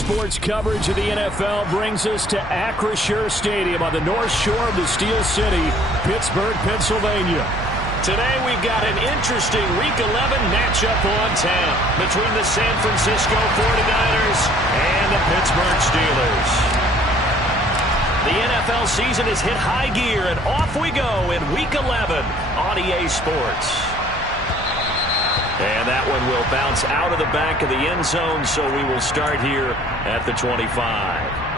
Sports coverage of the NFL brings us to Acrisure Stadium on the North Shore of the Steel City, Pittsburgh, Pennsylvania. Today we've got an interesting Week 11 matchup on tap between the San Francisco 49ers and the Pittsburgh Steelers. The NFL season has hit high gear, and off we go in Week 11 on EA Sports. And that one will bounce out of the back of the end zone, so we will start here at the 25.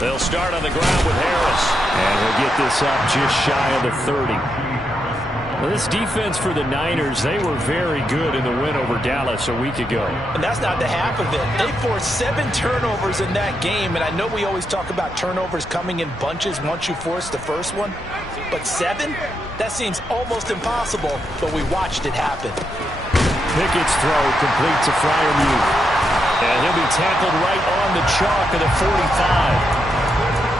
They'll start on the ground with Harris. And he'll get this up just shy of the 30. Well, this defense for the Niners, they were very good in the win over Dallas a week ago. And that's not the half of it. They forced 7 turnovers in that game. And I know we always talk about turnovers coming in bunches once you force the first one. But 7? That seems almost impossible. But we watched it happen. Pickett's throw complete to Freiermuth. And he'll be tackled right on the chalk of the 45.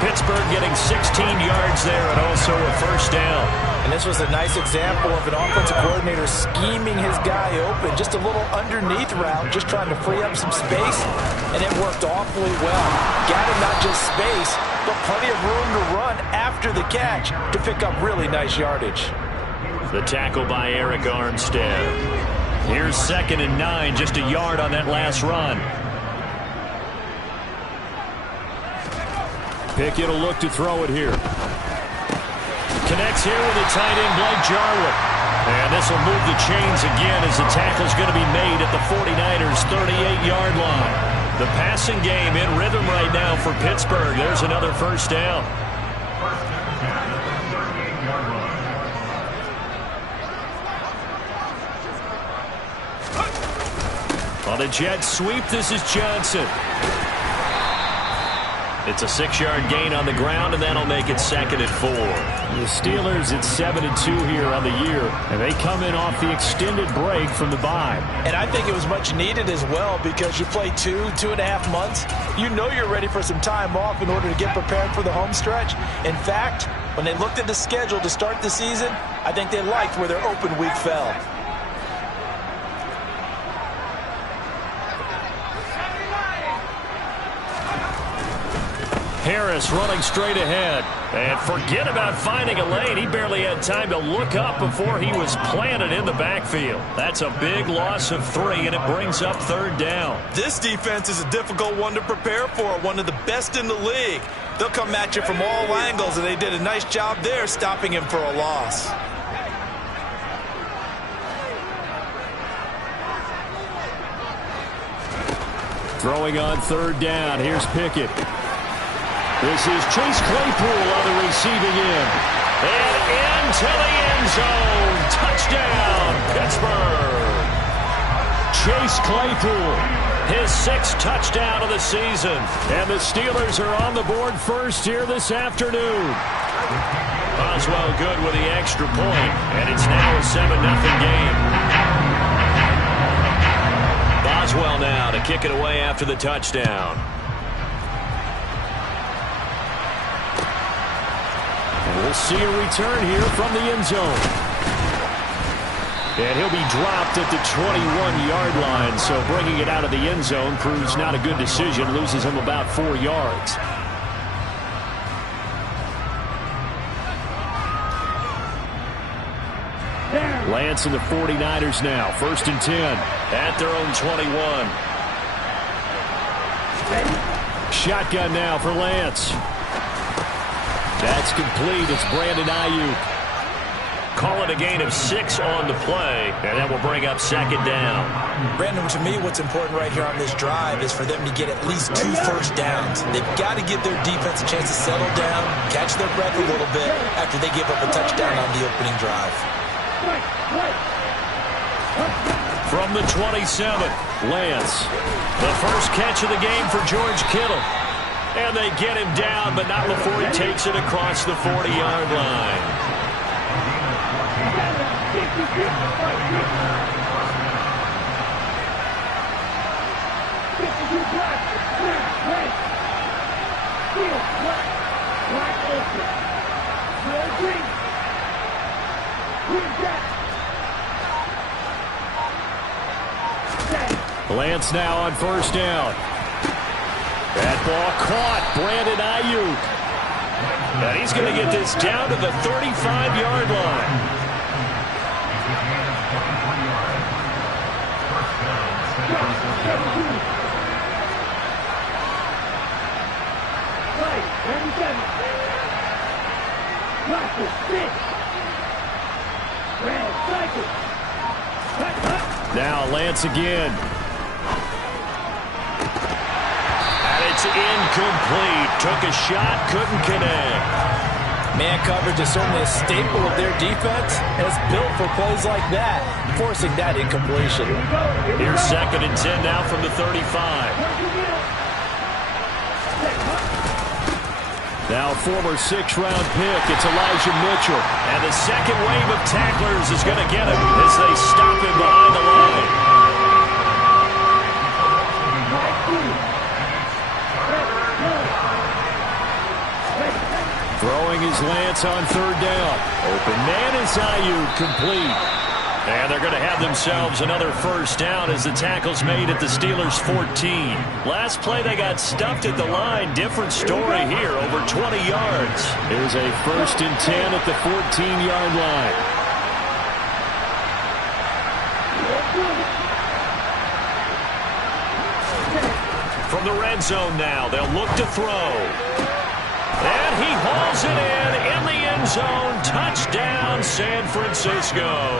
Pittsburgh getting 16 yards there and also a first down. And this was a nice example of an offensive coordinator scheming his guy open. Just a little underneath route, just trying to free up some space. And it worked awfully well. Got him not just space, but plenty of room to run after the catch to pick up really nice yardage. The tackle by Eric Armstead. Here's 2nd and 9, just a yard on that last run. Pickett will look to throw it here. Connects here with the tight end, Blake Jarwin. And this will move the chains again as the tackle's going to be made at the 49ers' 38-yard line. The passing game in rhythm right now for Pittsburgh. There's another first down. On a jet sweep, this is Johnson. It's a 6-yard gain on the ground, and that'll make it 2nd and 4. The Steelers at 7-2 here on the year, and they come in off the extended break from the bye. And I think it was much needed as well because you play 2.5 months. You know you're ready for some time off in order to get prepared for the home stretch. In fact, when they looked at the schedule to start the season, I think they liked where their open week fell. Harris running straight ahead. And forget about finding a lane. He barely had time to look up before he was planted in the backfield. That's a big loss of 3, and it brings up 3rd down. This defense is a difficult one to prepare for, one of the best in the league. They'll come at you from all angles, and they did a nice job there stopping him for a loss. Throwing on 3rd down. Here's Pickett. This is Chase Claypool on the receiving end. And into the end zone. Touchdown, Pittsburgh. Chase Claypool, his 6th touchdown of the season. And the Steelers are on the board first here this afternoon. Boswell good with the extra point, and it's now a 7-0 game. Boswell now to kick it away after the touchdown. We'll see a return here from the end zone. And he'll be dropped at the 21-yard line, so bringing it out of the end zone proves not a good decision, loses him about 4 yards. Lance and the 49ers now, 1st and 10 at their own 21. Shotgun now for Lance. That's complete. It's Brandon Ayuk. Call it a gain of 6 on the play, and that will bring up 2nd down. Brandon, to me, what's important right here on this drive is for them to get at least 2 first downs. They've got to give their defense a chance to settle down, catch their breath a little bit after they give up a touchdown on the opening drive. From the 27, Lance. The first catch of the game for George Kittle. And they get him down, but not before he takes it across the 40-yard line. Lance now on first down. That ball caught. Brandon Ayuk. And he's going to get this down to the 35-yard line. Now Lance again. And it's incomplete. Took a shot, couldn't connect. Man coverage is certainly a staple of their defense, and it's built for plays like that, forcing that incompletion. Here's 2nd and 10 now from the 35. Now former 6th-round pick, it's Elijah Mitchell. And the second wave of tacklers is going to get him as they stop him behind the line. Throwing his Lance on 3rd down. Open man is Ayuk, complete. And they're going to have themselves another first down as the tackle's made at the Steelers' 14. Last play they got stuffed at the line. Different story here, over 20 yards. Here's a 1st and 10 at the 14-yard line. From the red zone now, they'll look to throw. And he hauls it in the end zone. Touchdown, San Francisco.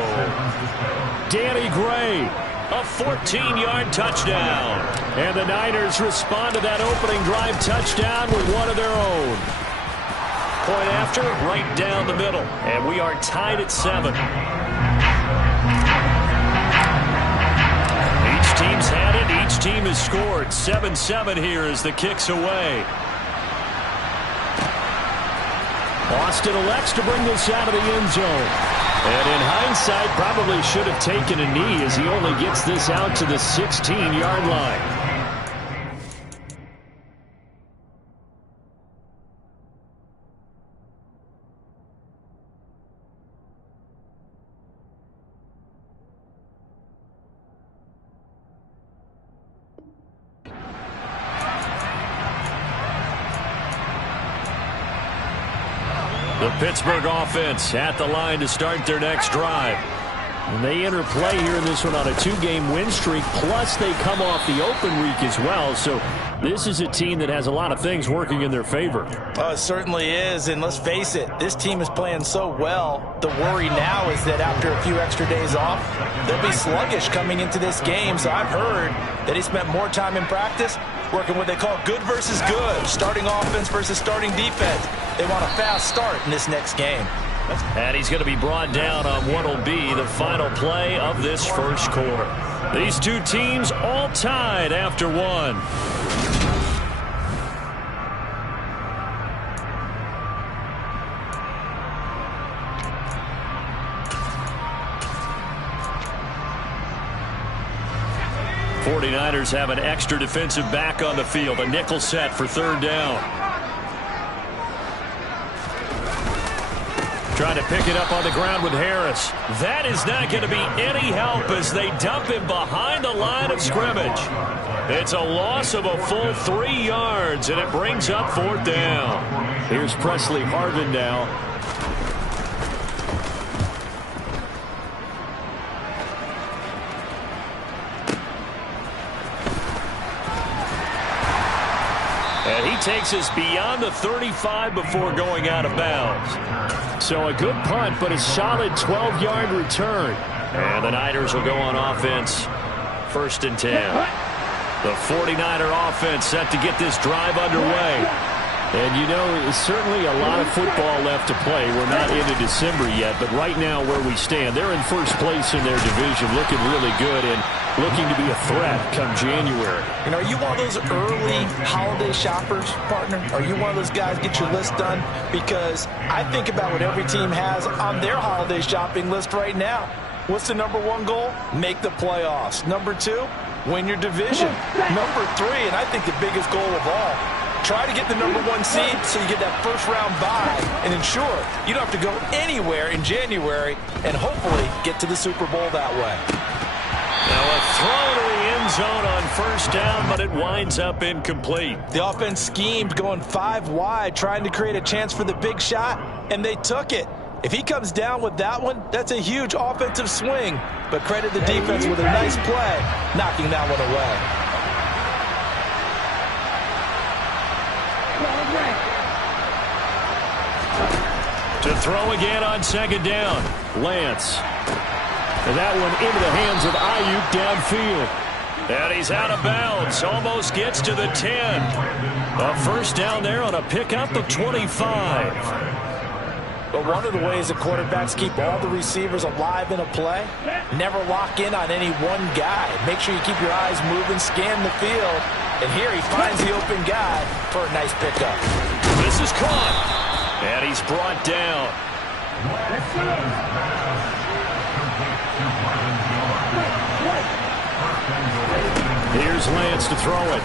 Danny Gray, a 14-yard touchdown. And the Niners respond to that opening drive touchdown with one of their own. Point after, right down the middle. And we are tied at 7. Each team's had it. Each team has scored. 7-7 here as the kick's away. Austin elects to bring this out of the end zone. And in hindsight, probably should have taken a knee as he only gets this out to the 16-yard line. The Pittsburgh offense at the line to start their next drive. And they enter play here in this one on a 2-game win streak, plus they come off the open week as well. So this is a team that has a lot of things working in their favor. Oh, it certainly is, and let's face it, this team is playing so well. The worry now is that after a few extra days off, they'll be sluggish coming into this game. So I've heard that he spent more time in practice working what they call good versus good, starting offense versus starting defense. They want a fast start in this next game. And he's going to be brought down on what will be the final play of this first quarter. These two teams all tied after one. '49ers have an extra defensive back on the field, a nickel set for 3rd down. Trying to pick it up on the ground with Harris. That is not going to be any help as they dump him behind the line of scrimmage. It's a loss of a full 3 yards, and it brings up 4th down. Here's Presley Harvin now. And he takes us beyond the 35 before going out of bounds. So a good punt, but a solid 12-yard return. And the Niners will go on offense. 1st and 10. The 49er offense set to get this drive underway. And, you know, it's certainly a lot of football left to play. We're not into December yet, but right now where we stand, they're in first place in their division, looking really good and looking to be a threat come January. You know, are you one of those early holiday shoppers, partner? Are you one of those guys get your list done? Because I think about what every team has on their holiday shopping list right now. What's the number one goal? Make the playoffs. Number 2, win your division. Number 3, and I think the biggest goal of all, try to get the number 1 seed so you get that first-round bye and ensure you don't have to go anywhere in January and hopefully get to the Super Bowl that way. Now a throw to the end zone on first down, but it winds up incomplete. The offense schemed going 5 wide, trying to create a chance for the big shot, and they took it. If he comes down with that one, that's a huge offensive swing. But credit the defense with a nice play, knocking that one away. To throw again on second down, Lance. And that one into the hands of Ayuk downfield. And he's out of bounds, almost gets to the 10. A first down there on a pickup of 25. But one of the ways that quarterbacks keep all the receivers alive in a play, never lock in on any one guy. Make sure you keep your eyes moving, scan the field. And here he finds the open guy for a nice pickup. This is caught. And he's brought down. Here's Lance to throw it.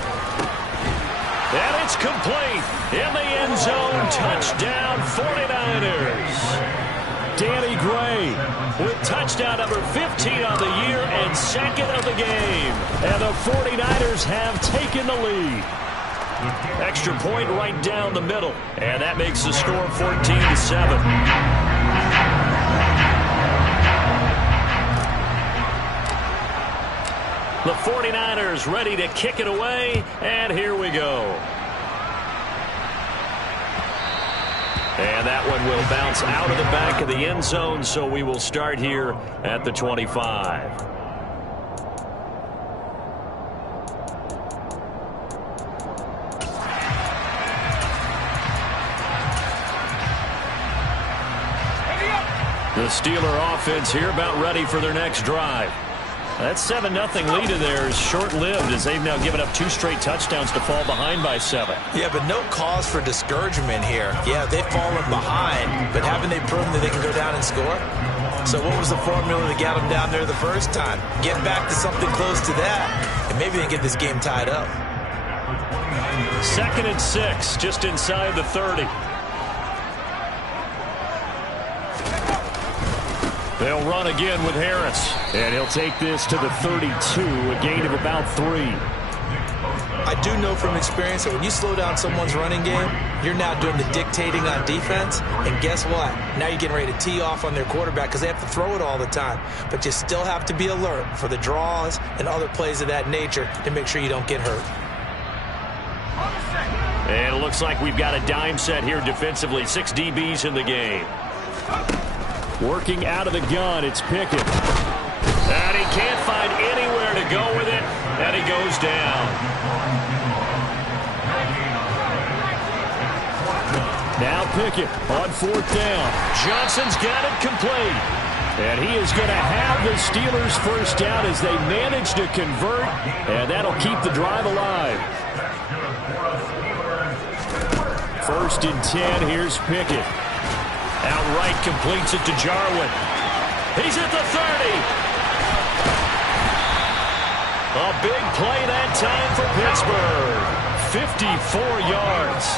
And it's complete. In the end zone, touchdown 49ers. Danny Gray with touchdown number 15 on the year and second of the game. And the 49ers have taken the lead. Extra point right down the middle. And that makes the score 14-7. The 49ers ready to kick it away, and here we go. And that one will bounce out of the back of the end zone, so we will start here at the 25. The Steeler offense here about ready for their next drive. That 7-0 lead of theirs short-lived as they've now given up 2 straight touchdowns to fall behind by 7. Yeah, but no cause for discouragement here. Yeah, they've fallen behind, but haven't they proven that they can go down and score? So what was the formula that got them down there the first time? Get back to something close to that, and maybe they can get this game tied up. 2nd and 6, just inside the 30. They'll run again with Harris. And he'll take this to the 32, a gain of about 3. I do know from experience that when you slow down someone's running game, you're now doing the dictating on defense. And guess what? Now you're getting ready to tee off on their quarterback because they have to throw it all the time. But you still have to be alert for the draws and other plays of that nature to make sure you don't get hurt. And it looks like we've got a dime set here defensively. 6 DBs in the game. Working out of the gun, it's Pickett. And he can't find anywhere to go with it, and he goes down. Now Pickett on 4th down. Johnson's got it complete. And he is going to have the Steelers first down as they manage to convert, and that'll keep the drive alive. 1st and 10, here's Pickett. Outright completes it to Jarwin. He's at the 30. A big play that time for Pittsburgh. 54 yards.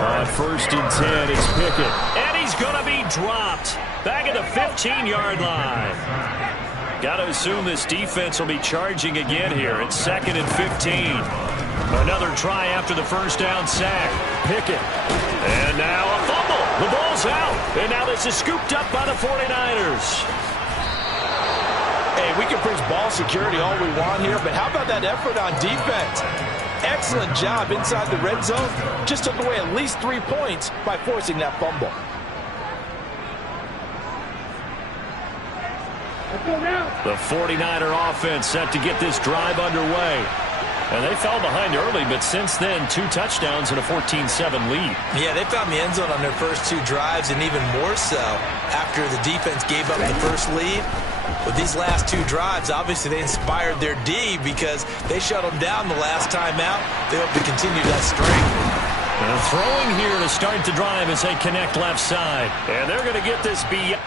On 1st and 10, it's Pickett. And he's going to be dropped. Back at the 15-yard line. Got to assume this defense will be charging again here. It's 2nd and 15. Another try after the first down sack. Pickett. And now a fumble. The ball's out. And now this is scooped up by the 49ers. Hey, we can preach ball security all we want here, but how about that effort on defense? Excellent job inside the red zone. Just took away at least 3 points by forcing that fumble. The 49er offense set to get this drive underway. And they fell behind early, but since then, 2 touchdowns and a 14-7 lead. Yeah, they found the end zone on their first 2 drives, and even more so after the defense gave up the first lead. With these last 2 drives, obviously they inspired their D because they shut them down the last time out. They hope to continue that string. And throwing here to start the drive as they connect left side. And they're going to get this beyond.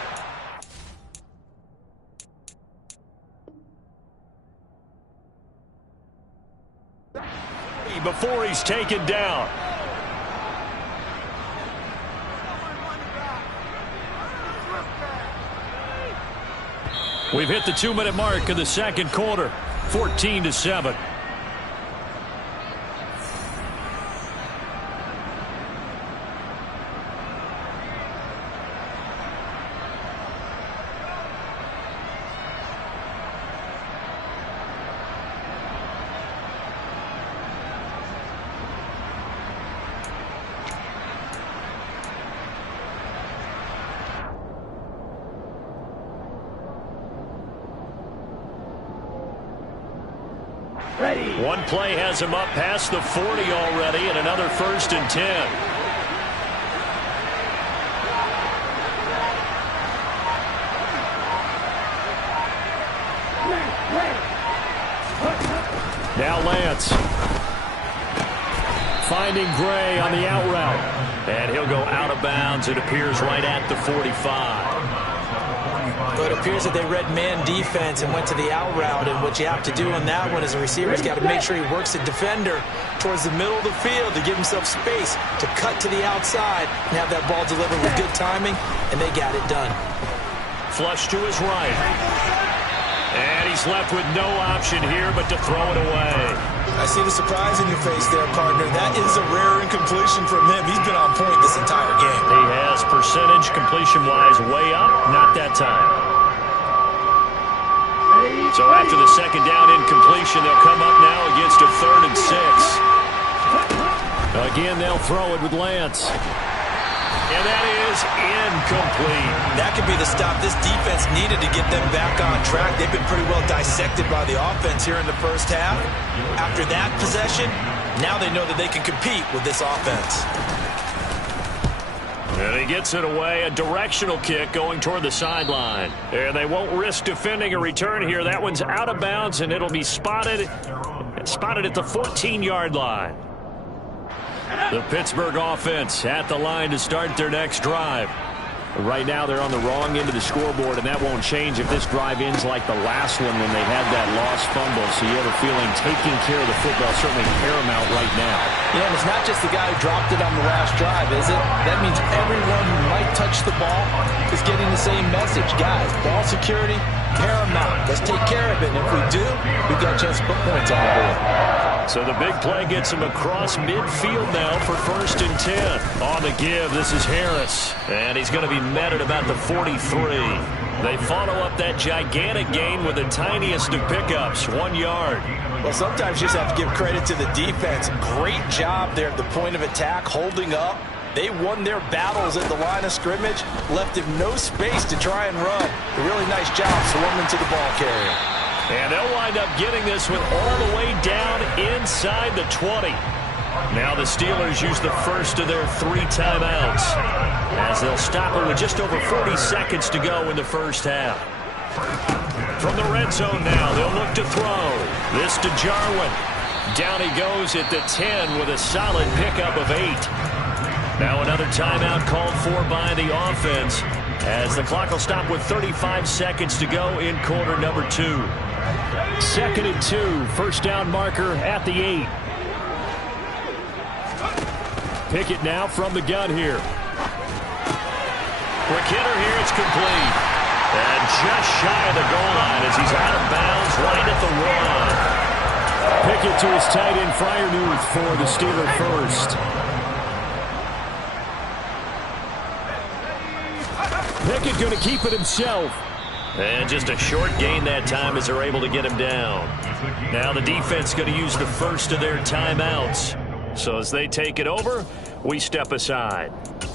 Before he's taken down. We've hit the 2-minute mark of the second quarter. 14-7. One play has him up past the 40 already, and another 1st and 10. Now Lance. Finding Gray on the out route. And he'll go out of bounds. It appears right at the 45. So it appears that they read man defense and went to the out route, and what you have to do on that one is the receiver's got to make sure he works the defender towards the middle of the field to give himself space to cut to the outside and have that ball delivered with good timing, and they got it done. Flush to his right. And he's left with no option here but to throw it away. I see the surprise in your face there, partner. That is a rare incompletion from him. He's been on point this entire game. He has percentage completion-wise way up. Not that time. So after the second down incompletion, they'll come up now against a 3rd and 6. Again, they'll throw it with Lance. And that is incomplete. That could be the stop this defense needed to get them back on track. They've been pretty well dissected by the offense here in the first half. After that possession, now they know that they can compete with this offense. And he gets it away, a directional kick going toward the sideline. And they won't risk defending a return here. That one's out of bounds, and it'll be spotted at the 14-yard line. The Pittsburgh offense at the line to start their next drive. Right now they're on the wrong end of the scoreboard, and that won't change if this drive ends like the last one when they had that lost fumble. So you have a feeling taking care of the football is certainly paramount right now. Yeah, and it's not just the guy who dropped it on the last drive, is it? That means everyone who might touch the ball is getting the same message. Guys, ball security, paramount. Let's take care of it, and if we do, we've got a chance to put points on the board. So the big play gets him across midfield now for 1st and 10. On the give, this is Harris. And he's going to be met at about the 43. They follow up that gigantic gain with the tiniest of pickups, 1 yard. Well, sometimes you just have to give credit to the defense. Great job there at the point of attack, holding up. They won their battles at the line of scrimmage, left him no space to try and run. A really nice job swarming to the ball carrier. And they'll wind up getting this one all the way down inside the 20. Now the Steelers use the first of their 3 timeouts as they'll stop it with just over 40 seconds to go in the first half. From the red zone now, they'll look to throw. This to Jarwin. Down he goes at the 10 with a solid pickup of 8. Now another timeout called for by the offense as the clock will stop with 35 seconds to go in quarter number 2. 2nd and 2, first down marker at the 8. Pickett now from the gun here. Quick hitter here, it's complete. And just shy of the goal line as he's out of bounds right at the 1. Pickett to his tight end Freiermuth for the Steeler first. Pickett going to keep it himself. And just a short gain that time as they're able to get him down. Now the defense going to use the first of their timeouts. So as they take it over, we step aside.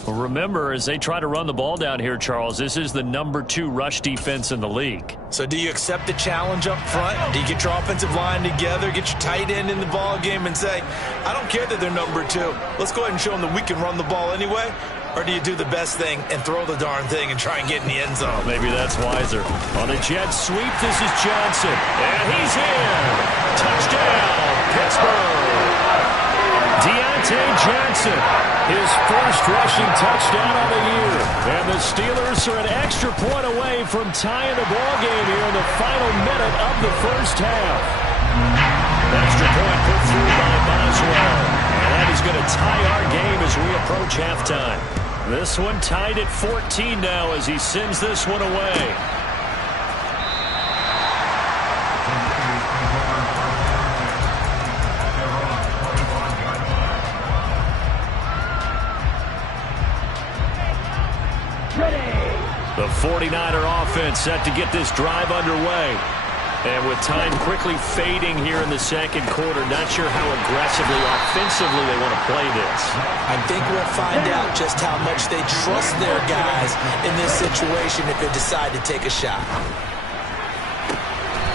Well, remember, as they try to run the ball down here, Charles, this is the number 2 rush defense in the league. So do you accept the challenge up front? Do you get your offensive line together, get your tight end in the ball game and say, I don't care that they're number 2. Let's go ahead and show them that we can run the ball anyway? Or do you do the best thing and throw the darn thing and try and get in the end zone? Maybe that's wiser. On the jet sweep, this is Johnson. And he's in. Touchdown, Pittsburgh. Deontay Johnson, his first rushing touchdown of the year. And the Steelers are an extra point away from tying the ball game here in the final minute of the first half. Extra point put through by Boswell. And that is going to tie our game as we approach halftime. This one tied at 14 now as he sends this one away. The 49er offense set to get this drive underway. And with time quickly fading here in the second quarter, not sure how aggressively, offensively they want to play this. I think we'll find out just how much they trust their guys in this situation if they decide to take a shot.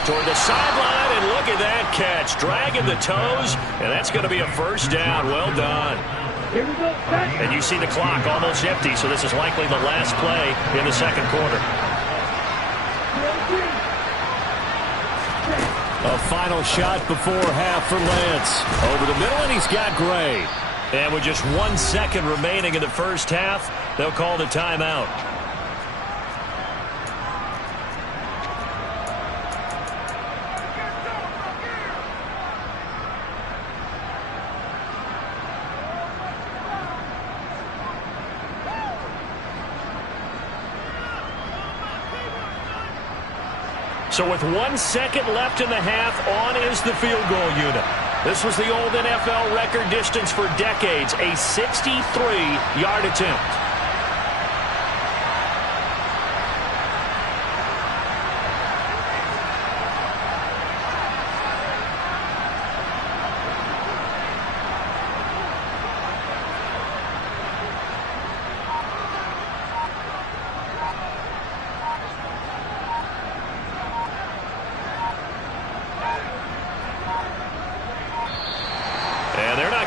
Toward the sideline, and look at that catch. Dragging the toes, and that's going to be a first down. Well done. And you see the clock almost empty, so this is likely the last play in the second quarter. A final shot before half for Lance. Over the middle, and he's got Gray. And with just 1 second remaining in the first half, they'll call the timeout. So with 1 second left in the half, on is the field goal unit. This was the old NFL record distance for decades, a 63-yard attempt.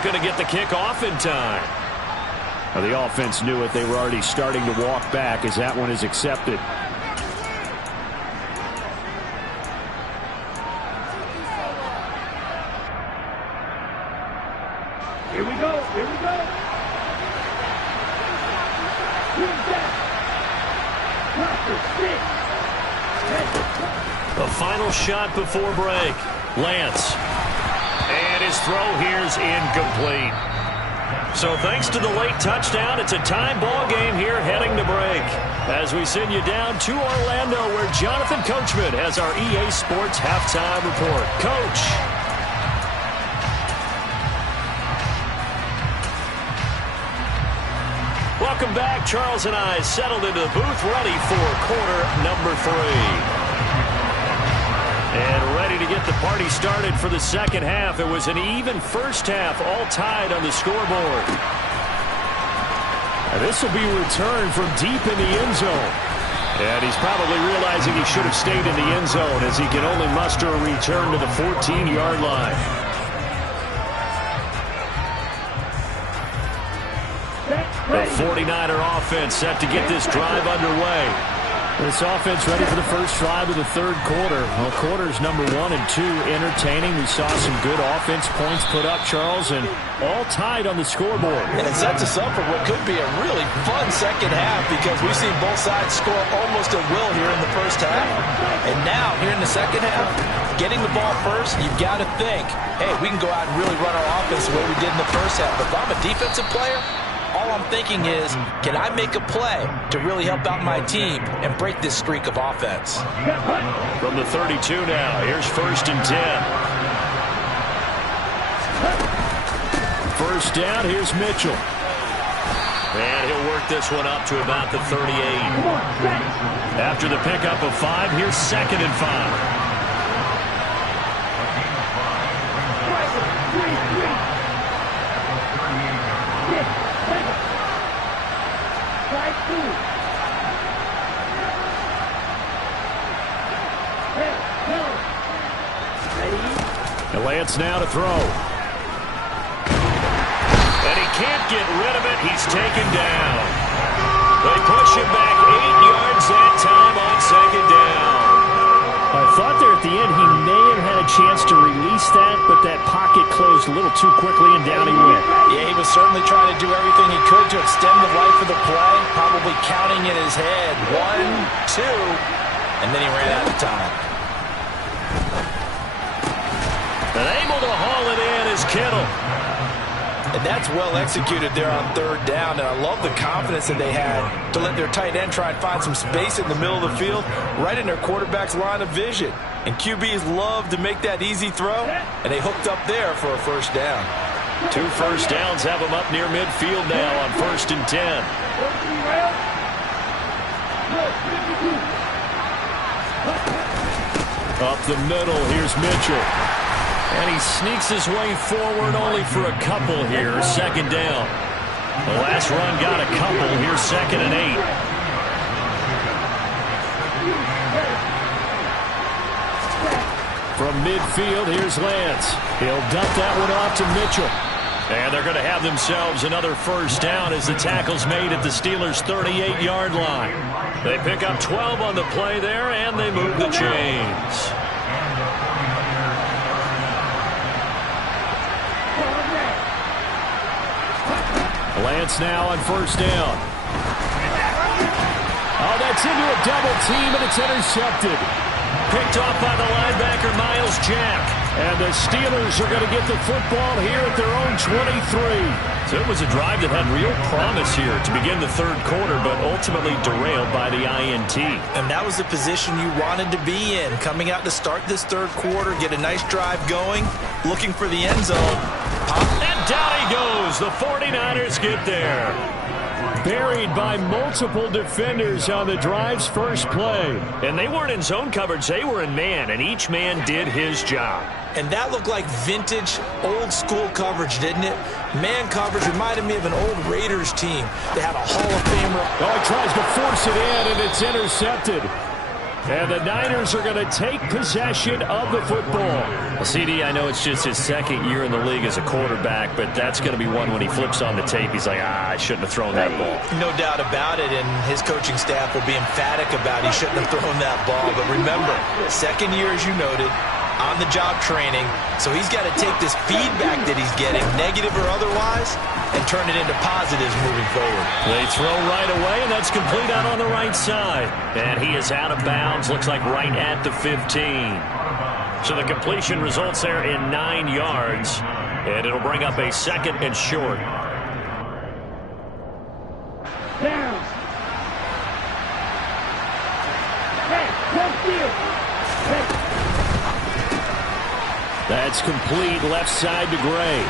Going to get the kick off in time. Well, the offense knew it. They were already starting to walk back as that one is accepted. Here we go. Here we go. The final shot before break. Lance. And his throw here's incomplete. So thanks to the late touchdown, it's a time ball game here heading to break. As we send you down to Orlando, where Jonathan Coachman has our EA Sports halftime report. Coach. Welcome back. Charles and I settled into the booth, ready for quarter number 3. And ready to get the party started for the second half. It was an even first half, all tied on the scoreboard. And this will be returned from deep in the end zone. And he's probably realizing he should have stayed in the end zone as he can only muster a return to the 14-yard line. The 49er offense set to get this drive underway. This offense ready for the first drive of the third quarter. Well, quarters number 1 and 2 entertaining. We saw some good offense points put up, Charles, and all tied on the scoreboard. And it sets us up for what could be a really fun second half because we've seen both sides score almost at will here in the first half. And now, here in the second half, getting the ball first, you've got to think, hey, we can go out and really run our offense the way we did in the first half. But if I'm a defensive player, all I'm thinking is, can I make a play to really help out my team and break this streak of offense? From the 32 now, here's 1st and 10. First down, here's Mitchell. And he'll work this one up to about the 38. After the pickup of 5, here's 2nd and 5. Lance now to throw. And he can't get rid of it. He's taken down. They push him back 8 yards that time on 2nd down. I thought there at the end he may have had a chance to release missed that, but that pocket closed a little too quickly, and down he went. Yeah, he was certainly trying to do everything he could to extend the life of the play, probably counting in his head. 1, 2, and then he ran out of time. And able to haul it in is Kittle. And that's well executed there on third down. And I love the confidence that they had to let their tight end try and find some space in the middle of the field, right in their quarterback's line of vision. And QBs love to make that easy throw, and they hooked up there for a first down. 2 first downs have them up near midfield now on 1st and 10. Up the middle, here's Mitchell. And he sneaks his way forward only for a couple here. 2nd down. The last run got a couple. Here's 2nd and 8. From midfield, here's Lance. He'll dump that one off to Mitchell. And they're going to have themselves another first down as the tackle's made at the Steelers' 38-yard line. They pick up 12 on the play there, and they move the chains. Lance now on 1st down. Oh, that's into a double team, and it's intercepted. Picked off by the linebacker, Miles Jack. And the Steelers are going to get the football here at their own 23. So it was a drive that had real promise here to begin the 3rd quarter, but ultimately derailed by the INT. And that was the position you wanted to be in, coming out to start this 3rd quarter, get a nice drive going, looking for the end zone. Pop. And down he goes. The 49ers get there. Buried by multiple defenders on the drive's first play. And they weren't in zone coverage. They were in man, and each man did his job. And that looked like vintage, old-school coverage, didn't it? Man coverage reminded me of an old Raiders team. They had a Hall of Famer. Oh, he tries to force it in, and it's intercepted. And the Niners are going to take possession of the football. Well, CD, I know it's just his 2nd year in the league as a quarterback, but that's going to be one when he flips on the tape. He's like, I shouldn't have thrown that ball. No doubt about it, and his coaching staff will be emphatic about he shouldn't have thrown that ball. But remember, 2nd year, as you noted, on-the-job training, so he's got to take this feedback that he's getting, negative or otherwise, and turn it into positives moving forward. They throw right away, and that's complete out on the right side. And he is out of bounds, looks like right at the 15. So the completion results there in 9 yards, and it'll bring up a 2nd and short. Down. Hey, left field. Hey. That's complete left side to Gray.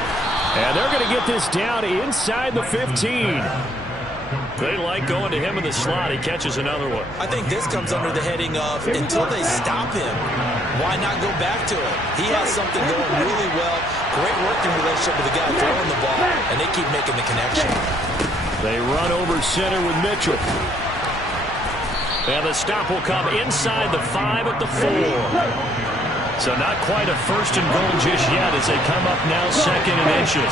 And they're going to get this down inside the 15. They like going to him in the slot. He catches another one. I think this comes under the heading of until they stop him, why not go back to it? He has something going really well. Great working relationship with the guy throwing the ball, and they keep making the connection. They run over center with Mitchell. And the stop will come inside the 5 at the 4. So not quite a 1st and goal just yet as they come up now 2nd and inches.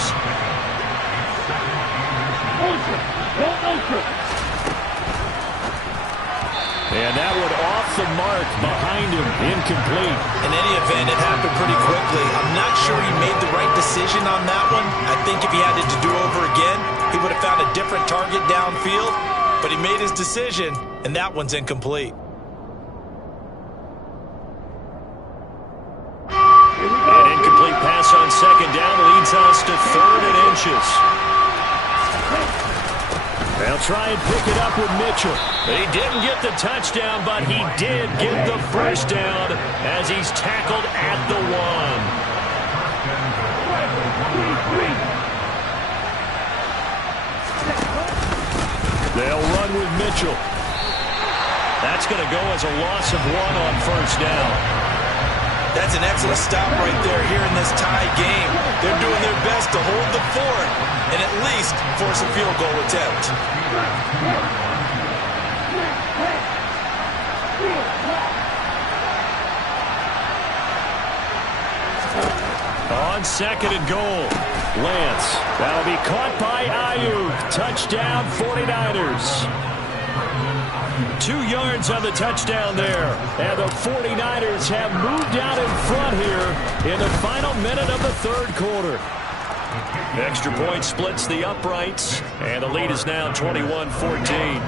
And that one off the mark behind him, incomplete. In any event, it happened pretty quickly. I'm not sure he made the right decision on that one. I think if he had it to do over again, he would have found a different target downfield. But he made his decision, and that one's incomplete. An incomplete pass on 2nd down leads us to 3rd and inches. They'll try and pick it up with Mitchell. He didn't get the touchdown, but he did get the first down as he's tackled at the 1. They'll run with Mitchell. That's going to go as a loss of 1 on 1st down. That's an excellent stop right there here in this tie game. They're doing their best to hold the fort and at least force a field goal attempt. On 2nd and goal, Lance. That'll be caught by Ayuk. Touchdown 49ers. 2 yards on the touchdown there. And the 49ers have moved out in front here in the final minute of the third quarter. Extra point splits the uprights, and the lead is now 21-14.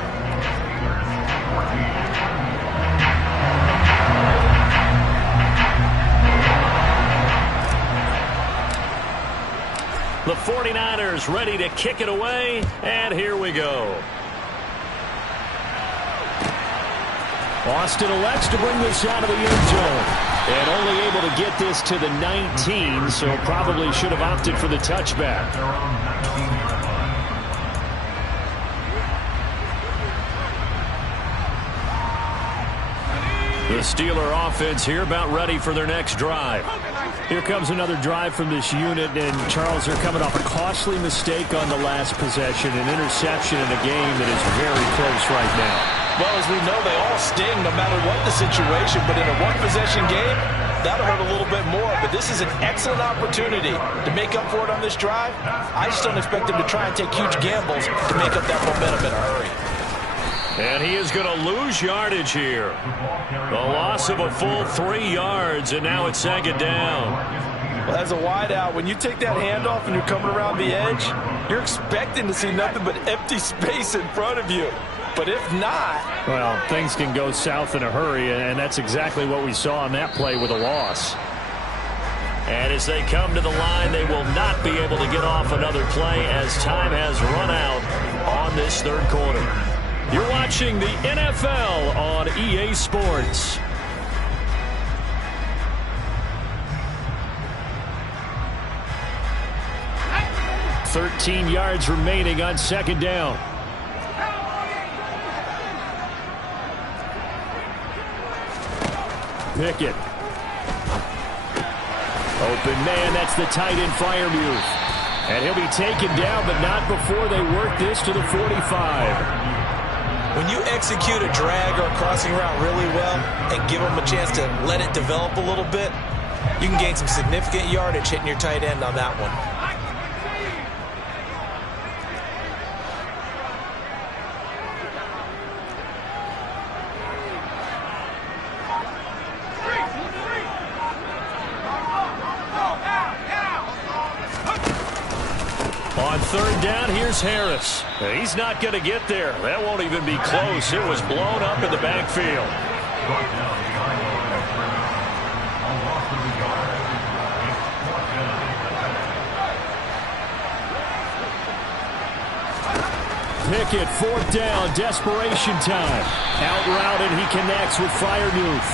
The 49ers ready to kick it away, and here we go. Austin elects to bring this out of the end zone. And only able to get this to the 19, so probably should have opted for the touchback. The Steeler offense here about ready for their next drive. Here comes another drive from this unit, and Charles, they're coming off a costly mistake on the last possession, an interception in a game that is very close right now. Well, as we know, they all sting no matter what the situation, but in a one-possession game, that'll hurt a little bit more. But this is an excellent opportunity to make up for it on this drive. I just don't expect them to try and take huge gambles to make up that momentum in a hurry. And he is going to lose yardage here. The loss of a full 3 yards, and now it's second down. Well, as a wideout, when you take that handoff and you're coming around the edge, you're expecting to see nothing but empty space in front of you. But if not... Well, things can go south in a hurry, and that's exactly what we saw on that play with a loss. And as they come to the line, they will not be able to get off another play as time has run out on this third quarter. You're watching the NFL on EA Sports. .13 yards remaining on second down. Pickett. Open man, that's the tight end Freiermuth. And he'll be taken down, but not before they work this to the 45. When you execute a drag or a crossing route really well and give them a chance to let it develop a little bit, you can gain some significant yardage hitting your tight end on that one. On third down, here's Harris. He's not going to get there. That won't even be close. It was blown up in the backfield. Pickett, fourth down, desperation time. Out route, and he connects with Freiermuth.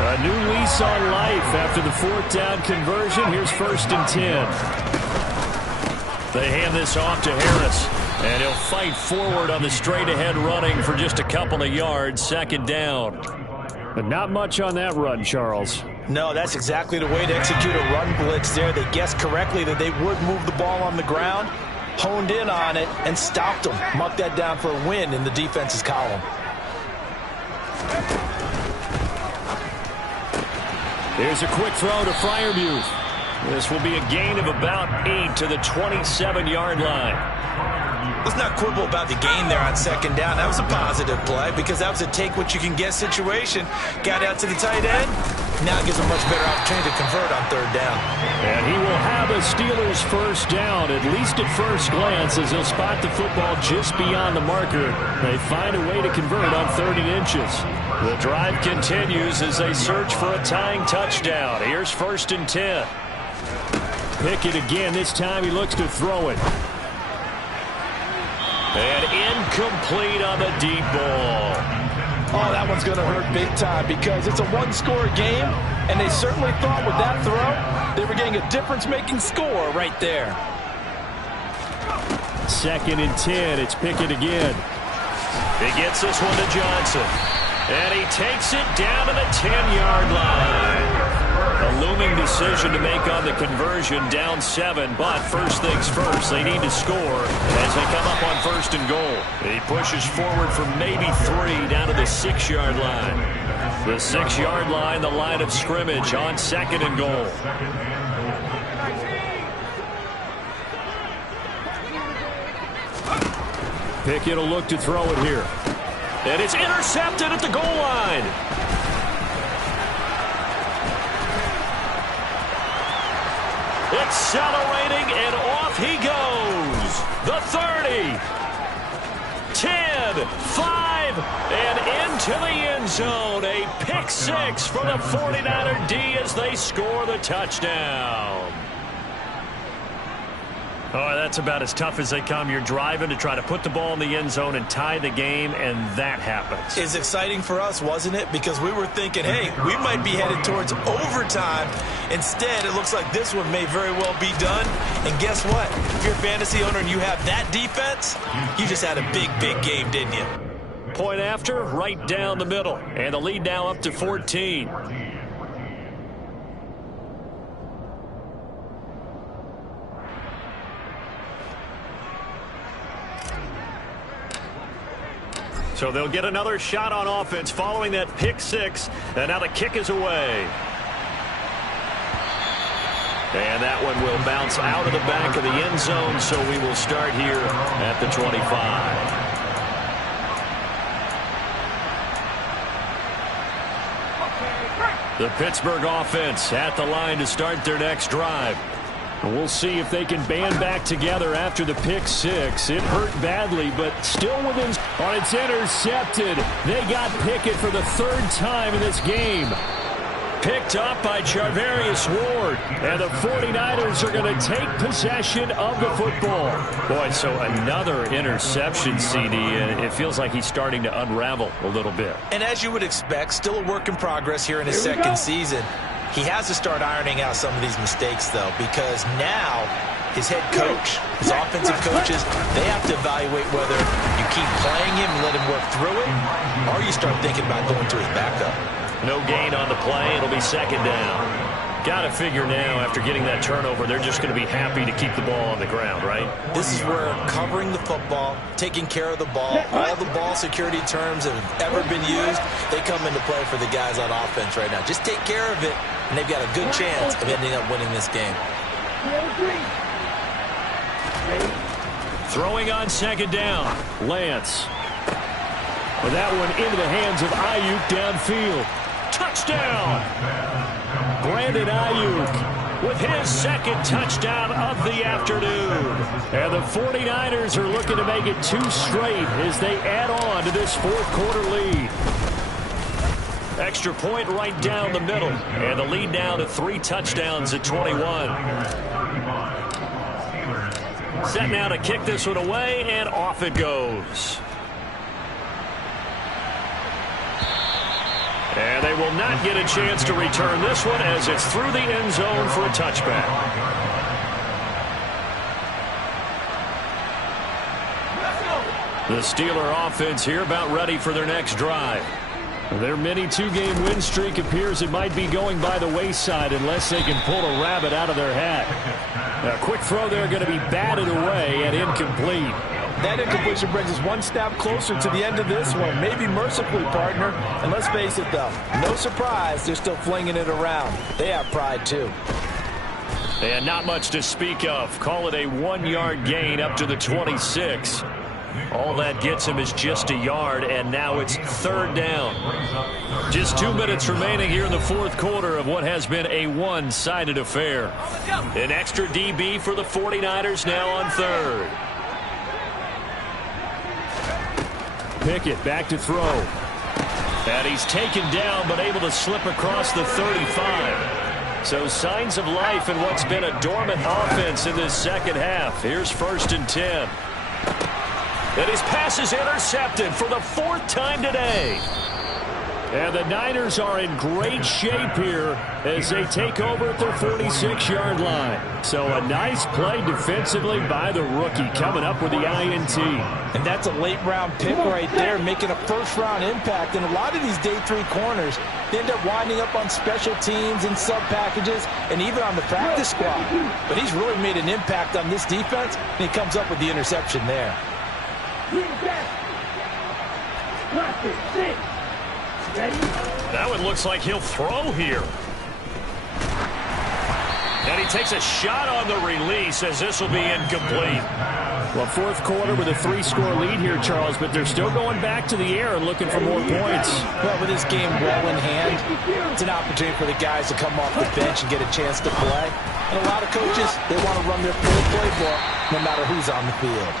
A new lease on life after the fourth down conversion. Here's 1st and 10. They hand this off to Harris, and he'll fight forward on the straight-ahead running for just a couple of yards, second down. But not much on that run, Charles. No, that's exactly the way to execute a run blitz there. They guessed correctly that they would move the ball on the ground, honed in on it, and stopped them. Mucked that down for a win in the defense's column. There's a quick throw to Freiermuth. This will be a gain of about 8 to the 27-yard line. Let's not quibble about the gain there on second down. That was a positive play because that was a take-what-you-can-get situation. Got out to the tight end. Now it gives a much better opportunity to convert on third down. And he will have a Steelers first down, at least at first glance, as he'll spot the football just beyond the marker. They find a way to convert on 30 inches. The drive continues as they search for a tying touchdown. Here's 1st and 10. Pickett again. This time he looks to throw it. And incomplete on the deep ball. Oh, that one's going to hurt big time because it's a one-score game, and they certainly thought with that throw they were getting a difference-making score right there. 2nd and 10. It's Pickett again. He gets this one to Johnson. And he takes it down to the 10-yard line. A looming decision to make on the conversion, down 7, but first things first, they need to score as they come up on 1st and goal. He pushes forward for maybe 3 down to the 6-yard line. The 6-yard line, the line of scrimmage on 2nd and goal. Pickett will look to throw it here. And it's intercepted at the goal line. Accelerating, and off he goes. The 30. 10, 5, and into the end zone. A pick six for the 49er D as they score the touchdown. Oh, that's about as tough as they come. You're driving to try to put the ball in the end zone and tie the game, and that happens. It's exciting for us, wasn't it? Because we were thinking, hey, we might be headed towards overtime. Instead, it looks like this one may very well be done. And guess what? If you're a fantasy owner and you have that defense, you just had a big, big game, didn't you? Point after, right down the middle. And the lead now up to 14. So they'll get another shot on offense following that pick six. And now the kick is away. And that one will bounce out of the back of the end zone. So we will start here at the 25. The Pittsburgh offense at the line to start their next drive. We'll see if they can band back together after the pick six. It hurt badly, but still within. Oh, it's intercepted. They got Pickett for the third time in this game. Picked up by Charvarius Ward. And the 49ers are going to take possession of the football. Boy, so another interception, CD, and it feels like he's starting to unravel a little bit. And as you would expect, still a work in progress here in his second season. He has to start ironing out some of these mistakes, though, because now his head coach, his offensive coaches, they have to evaluate whether you keep playing him and let him work through it, or you start thinking about going to his backup. No gain on the play. It'll be second down. Got to figure now, after getting that turnover, they're just going to be happy to keep the ball on the ground, right? This is where covering the football, taking care of the ball, all the ball security terms that have ever been used, they come into play for the guys on offense right now. Just take care of it, and they've got a good chance of ending up winning this game. Throwing on second down, Lance. And that one into the hands of Ayuk downfield. Touchdown! Brandon Ayuk with his second touchdown of the afternoon. And the 49ers are looking to make it 2 straight as they add on to this fourth quarter lead. Extra point right down the middle. And the lead now to 3 touchdowns at 21. Set now to kick this one away, and off it goes. And they will not get a chance to return this one as it's through the end zone for a touchback. The Steeler offense here about ready for their next drive. Their mini 2-game win streak appears it might be going by the wayside unless they can pull a rabbit out of their hat. A quick throw there going to be batted away and incomplete. That incompletion brings us one step closer to the end of this one. Maybe mercifully, partner. And let's face it, though, no surprise, they're still flinging it around. They have pride, too. And not much to speak of. Call it a 1-yard gain up to the 26. All that gets him is just a yard, and now it's third down. Just 2 minutes remaining here in the fourth quarter of what has been a one-sided affair. An extra DB for the 49ers now on third. Pickett back to throw. And he's taken down but able to slip across the 35. So signs of life in what's been a dormant offense in this second half. Here's 1st and 10. And his pass is intercepted for the 4th time today. And the Niners are in great shape here as they take over at their 46-yard line. So a nice play defensively by the rookie coming up with the INT. And that's a late-round pick right there, making a first-round impact. And a lot of these day 3 corners, they end up winding up on special teams and sub-packages and even on the practice squad. But he's really made an impact on this defense, and he comes up with the interception there. That one looks like he'll throw here. And he takes a shot on the release as this will be incomplete. Well, fourth quarter with a 3-score lead here, Charles, but they're still going back to the air and looking for more points. Well, with this game well in hand, it's an opportunity for the guys to come off the bench and get a chance to play. And a lot of coaches, they want to run their full playbook no matter who's on the field.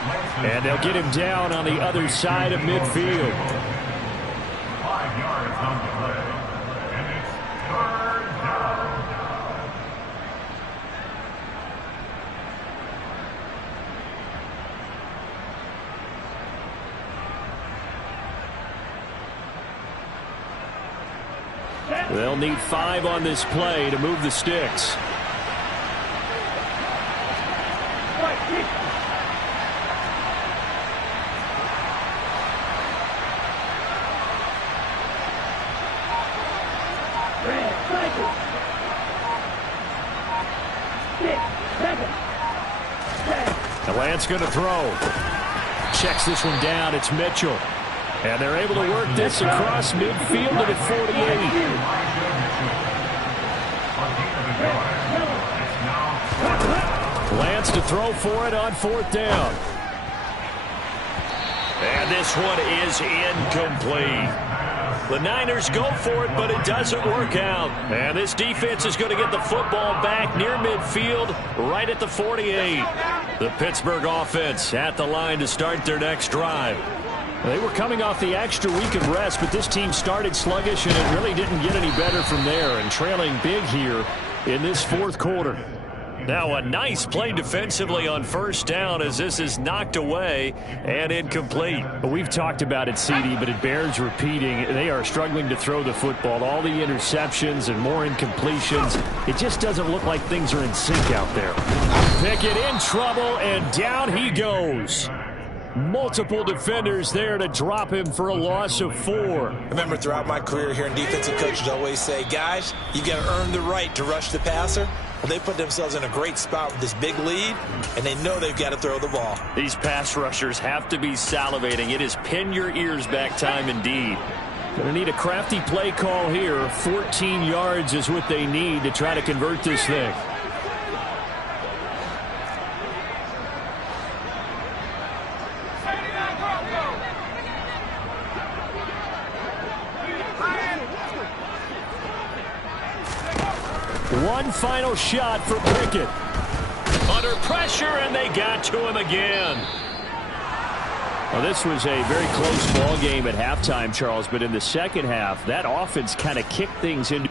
And they'll get him down on the other side of midfield. 5 yards on the play. And it's third down. They'll need 5 on this play to move the sticks. The Lance going to throw. Checks this one down. It's Mitchell. And they're able to work this across midfield to the 48. Lance to throw for it on fourth down. And this one is incomplete. The Niners go for it, but it doesn't work out. And this defense is going to get the football back near midfield, right at the 48. The Pittsburgh offense at the line to start their next drive. They were coming off the extra week of rest, but this team started sluggish, and it really didn't get any better from there, and trailing big here in this fourth quarter. Now a nice play defensively on first down as this is knocked away and incomplete. We've talked about it, CD, but it bears repeating. They are struggling to throw the football. All the interceptions and more incompletions. It just doesn't look like things are in sync out there. Pickett in trouble, and down he goes. Multiple defenders there to drop him for a loss of 4. Remember, throughout my career here in defensive coaches always say, guys, you got to earn the right to rush the passer. Well, they put themselves in a great spot with this big lead, and they know they've got to throw the ball. These pass rushers have to be salivating. It is pin your ears back time indeed. Going to need a crafty play call here. 14 yards is what they need to try to convert this thing. One final shot for Pickett. Under pressure, and they got to him again. Well, this was a very close ball game at halftime, Charles, but in the second half, that offense kind of kicked things into.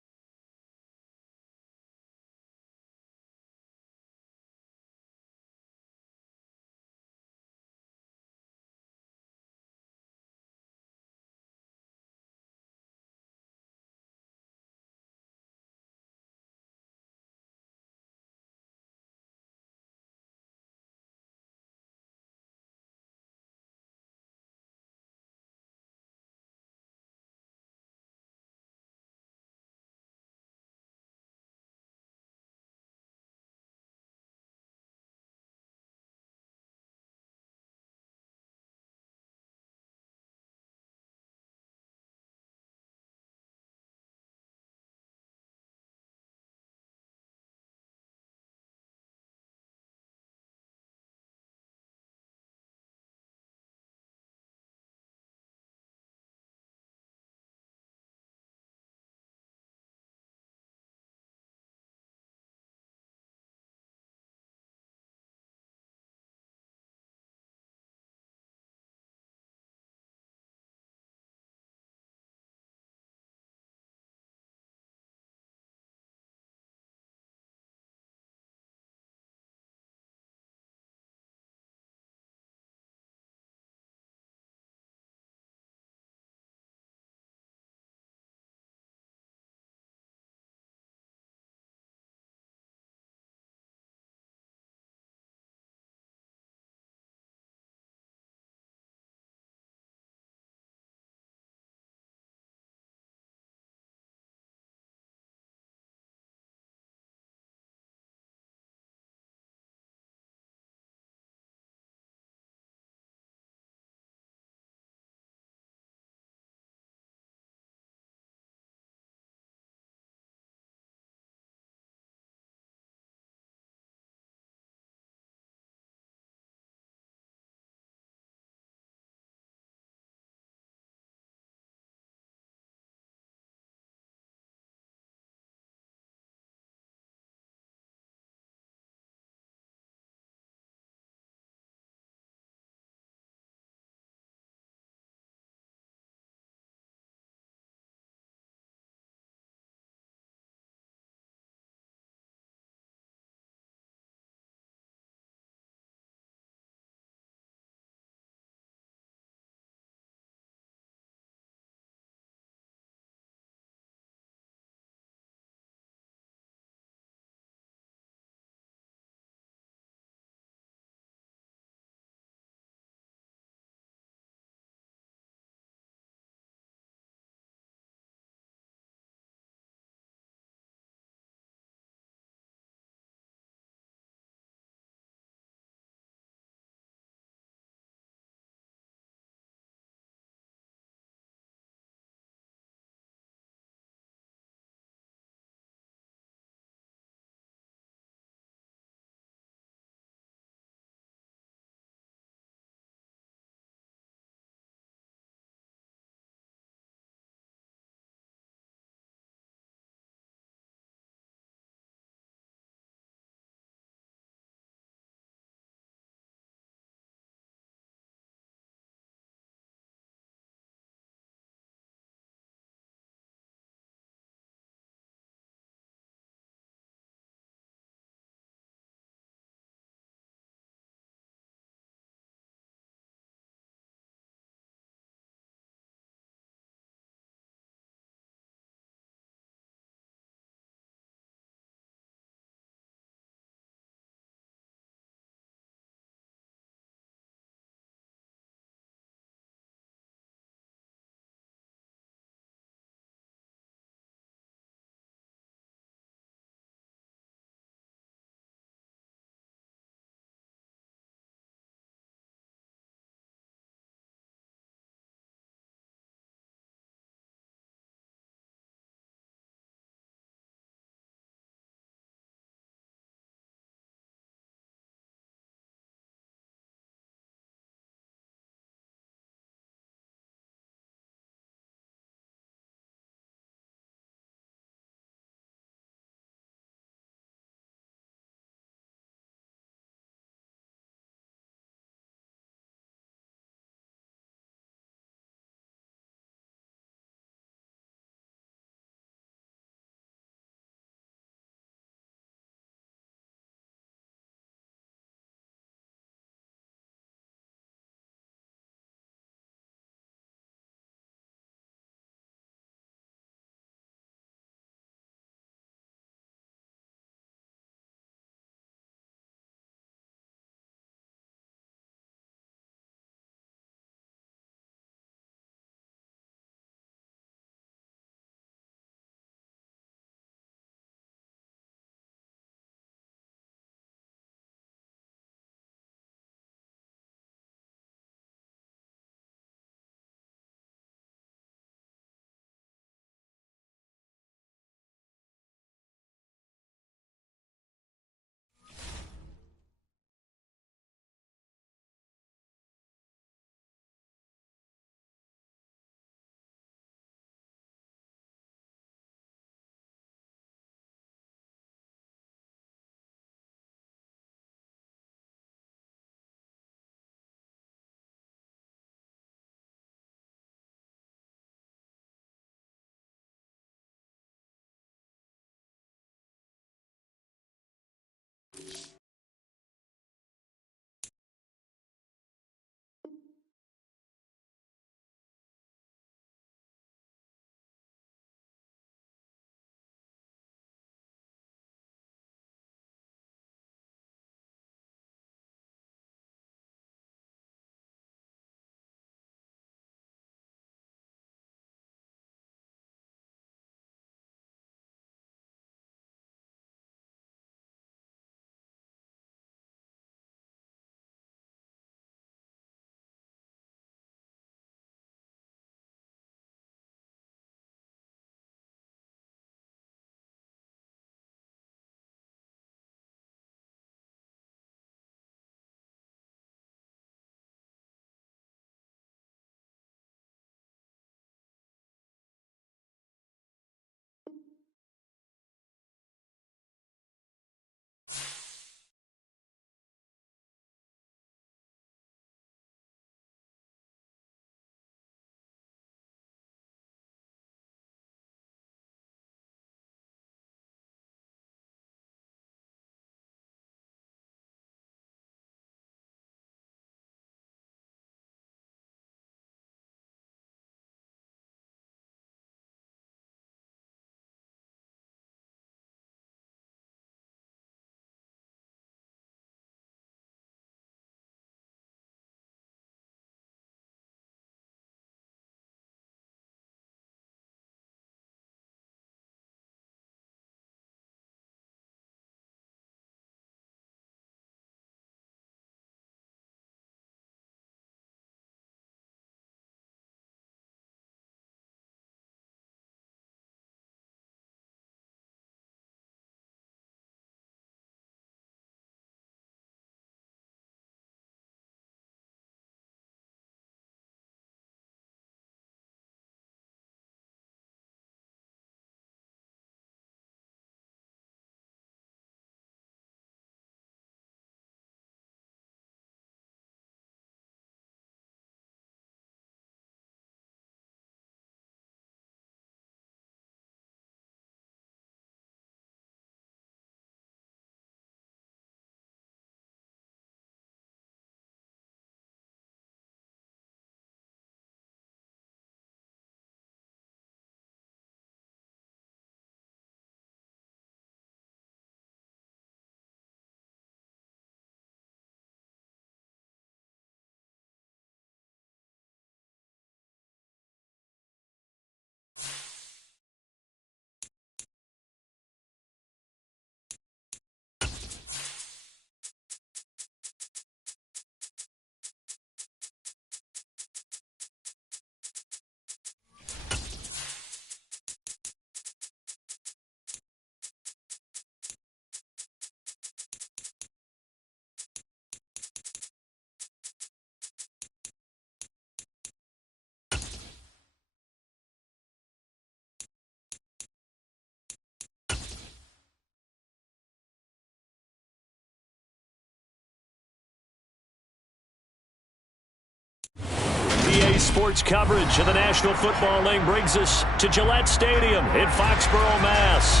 EA Sports coverage of the National Football League brings us to Gillette Stadium in Foxborough, Mass.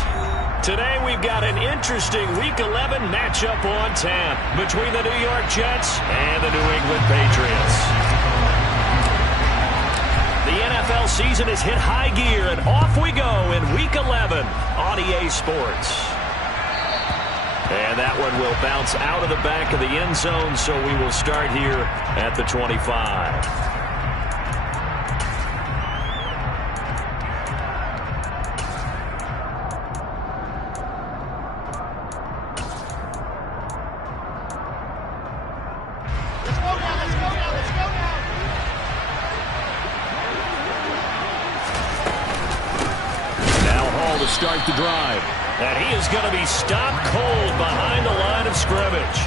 Today we've got an interesting Week 11 matchup on tap between the New York Jets and the New England Patriots. The NFL season has hit high gear, and off we go in Week 11 on EA Sports. And that one will bounce out of the back of the end zone, so we will start here at the 25. Start the drive, and he is going to be stopped cold behind the line of scrimmage.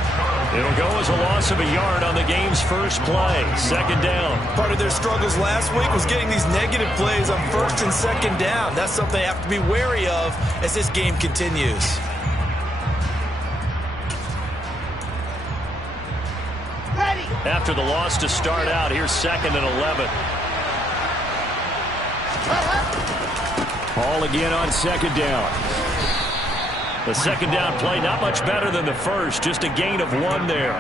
It'll go as a loss of a yard on the game's first play. Second down. Part of their struggles last week was getting these negative plays on first and second down. That's something they have to be wary of as this game continues. After the loss to start out, here's 2nd and 11. Ball again on 2nd down. The 2nd down play not much better than the first, just a gain of 1 there.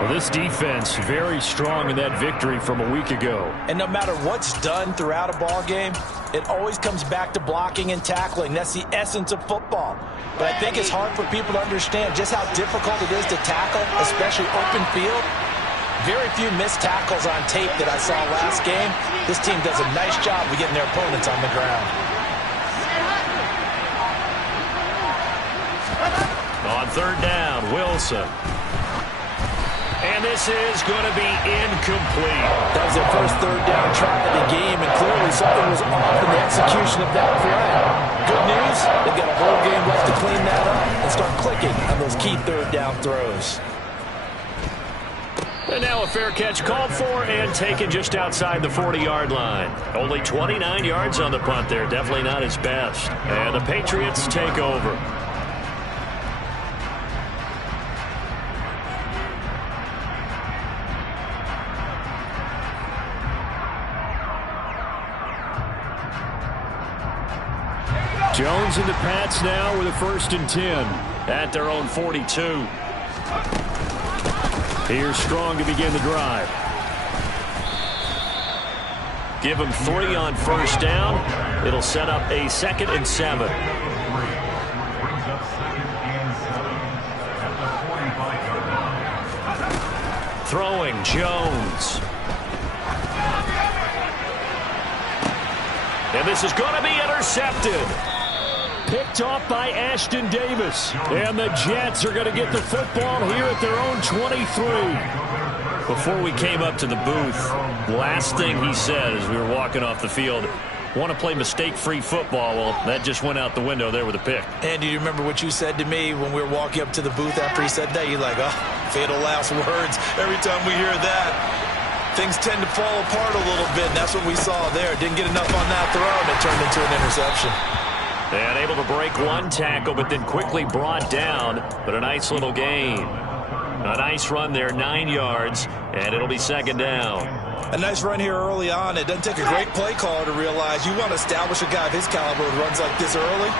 Well, this defense very strong in that victory from a week ago. And no matter what's done throughout a ball game, it always comes back to blocking and tackling. That's the essence of football. But I think it's hard for people to understand just how difficult it is to tackle, especially open field. Very few missed tackles on tape that I saw last game. This team does a nice job of getting their opponents on the ground. On 3rd down, Wilson. And this is going to be incomplete. That was their first 3rd down try of the game, and clearly something was off in the execution of that play. Good news, they've got a whole game left to clean that up and start clicking on those key 3rd down throws. And now a fair catch called for and taken just outside the 40-yard line. Only 29 yards on the punt there. Definitely not his best. And the Patriots take over. Jones and the Pats now with a 1st and 10 at their own 42. Here's Strong to begin the drive. Give him 3 on 1st down. It'll set up a 2nd and 7. Throwing Jones. And this is going to be intercepted. Picked off by Ashton Davis. And the Jets are going to get the football here at their own 23. Before we came up to the booth, last thing he said as we were walking off the field, want to play mistake-free football. Well, that just went out the window there with a pick. And do you remember what you said to me when we were walking up to the booth after he said that? You're like, oh, fatal last words. Every time we hear that, things tend to fall apart a little bit, and that's what we saw there. Didn't get enough on that throw, and it turned into an interception. And able to break 1 tackle, but then quickly brought down. But a nice little gain. A nice run there, 9 yards, and it'll be 2nd down. A nice run here early on. It doesn't take a great play caller to realize you want to establish a guy of his caliber with runs like this early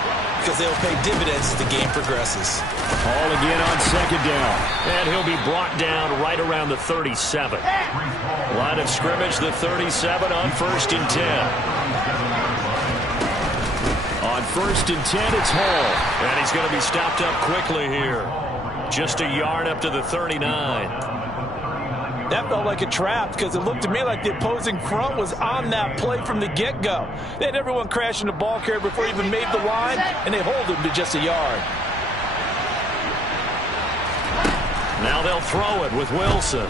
because they'll pay dividends as the game progresses. Ball again on 2nd down. And he'll be brought down right around the 37. Line of scrimmage, the 37 on 1st and 10. On 1st and 10, it's Hall. And he's going to be stopped up quickly here. Just a yard up to the 39. That felt like a trap because it looked to me like the opposing front was on that play from the get-go. They had everyone crashing the ball carrier before he even made the line, and they hold him to just a yard. Now they'll throw it with Wilson.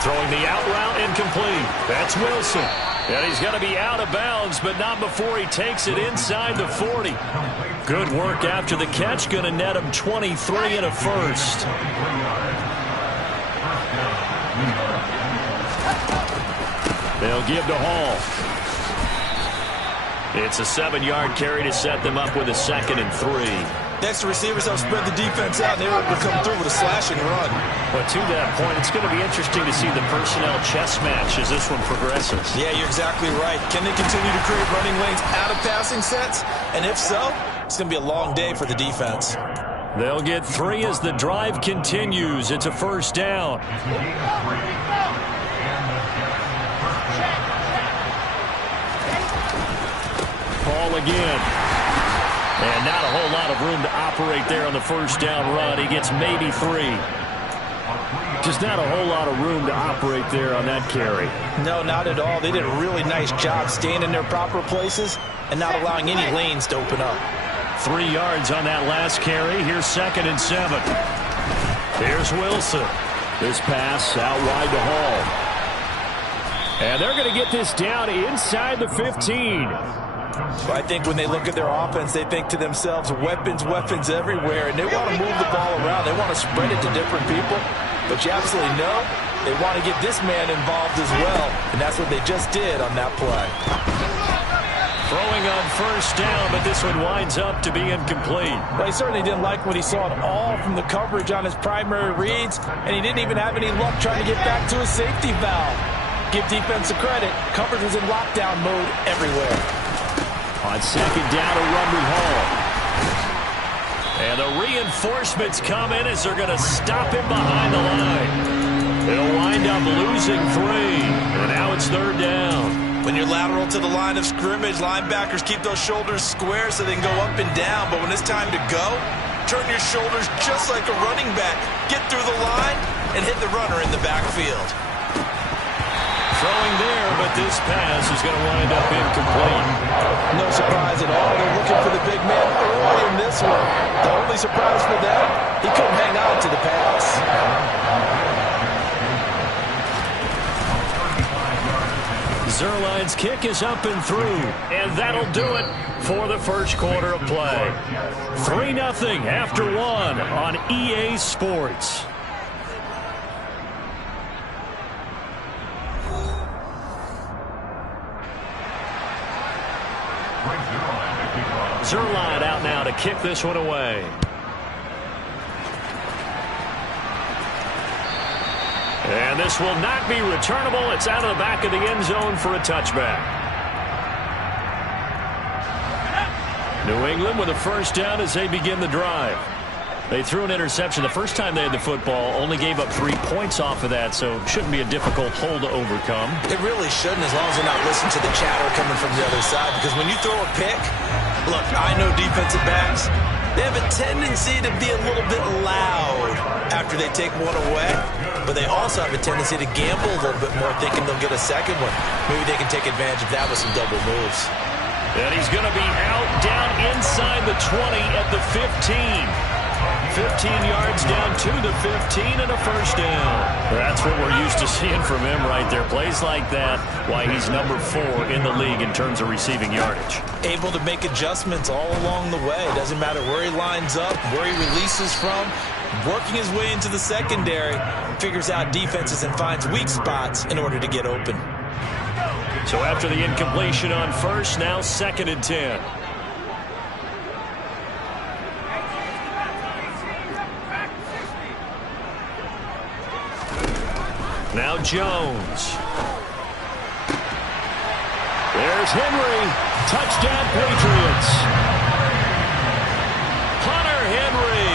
Throwing the out route incomplete. That's Wilson. And he's going to be out of bounds, but not before he takes it inside the 40. Good work after the catch. Going to net him 23 and a first. They'll give to Hall. It's a 7-yard carry to set them up with a 2nd and 3. The extra receivers help spread the defense out, and they were able to come through with a slashing run. But to that point, it's going to be interesting to see the personnel chess match as this one progresses. Yeah, you're exactly right. Can they continue to create running lanes out of passing sets? And if so, it's going to be a long day for the defense. They'll get 3 as the drive continues. It's a first down. Ball again. And not a whole lot of room to operate there on the first down run. He gets maybe 3. Just not a whole lot of room to operate there on that carry. No, not at all. They did a really nice job staying in their proper places and not allowing any lanes to open up. 3 yards on that last carry. Here's 2nd and 7. Here's Wilson. This pass out wide to Hall. And they're going to get this down inside the 15. I think when they look at their offense, they think to themselves, weapons, weapons everywhere, and they want to move the ball around. They want to spread it to different people. But you absolutely know they want to get this man involved as well, and that's what they just did on that play. Throwing on first down, but this one winds up to be incomplete. Well, he certainly didn't like what he saw at all from the coverage on his primary reads, and he didn't even have any luck trying to get back to his safety valve. Give defense a credit. Coverage was in lockdown mode everywhere. On 2nd down, a run with Hall. And the reinforcements come in as they're going to stop him behind the line. They'll wind up losing 3. And now it's 3rd down. When you're lateral to the line of scrimmage, linebackers keep those shoulders square so they can go up and down. But when it's time to go, turn your shoulders just like a running back. Get through the line and hit the runner in the backfield. Throwing there, but this pass is going to wind up incomplete. No surprise at all. They're looking for the big man early in this one. The only surprise for them, he couldn't hang on to the pass. Zerline's kick is up and through, and that'll do it for the first quarter of play. 3-0 after 1 on EA Sports. Zerline out now to kick this one away. And this will not be returnable. It's out of the back of the end zone for a touchback. New England with a first down as they begin the drive. They threw an interception the first time they had the football, only gave up 3 points off of that, so it shouldn't be a difficult hole to overcome. It really shouldn't, as long as they're not listening to the chatter coming from the other side, because when you throw a pick, look, I know defensive backs, they have a tendency to be a little bit loud after they take one away, but they also have a tendency to gamble a little bit more, thinking they'll get a second one. Maybe they can take advantage of that with some double moves. And he's going to be out down inside the 20 at the 15. 15 yards down to the 15 and a first down. That's what we're used to seeing from him right there. Plays like that, why he's number 4 in the league in terms of receiving yardage. Able to make adjustments all along the way. Doesn't matter where he lines up, where he releases from. Working his way into the secondary, figures out defenses and finds weak spots in order to get open. So after the incompletion on first, now 2nd and 10. Now Jones. There's Henry. Touchdown Patriots. Hunter Henry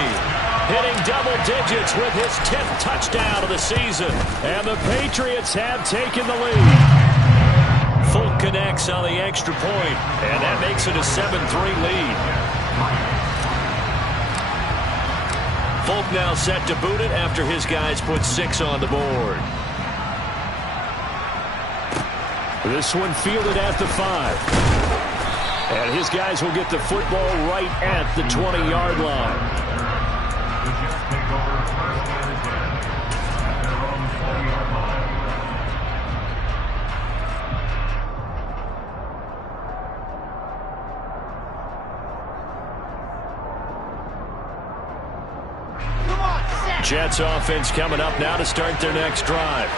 hitting double digits with his 10th touchdown of the season. And the Patriots have taken the lead. Folk connects on the extra point, and that makes it a 7-3 lead. Folk now set to boot it after his guys put 6 on the board. This one fielded at the 5. And his guys will get the football right at the 20-yard line. Jets offense coming up now to start their next drive.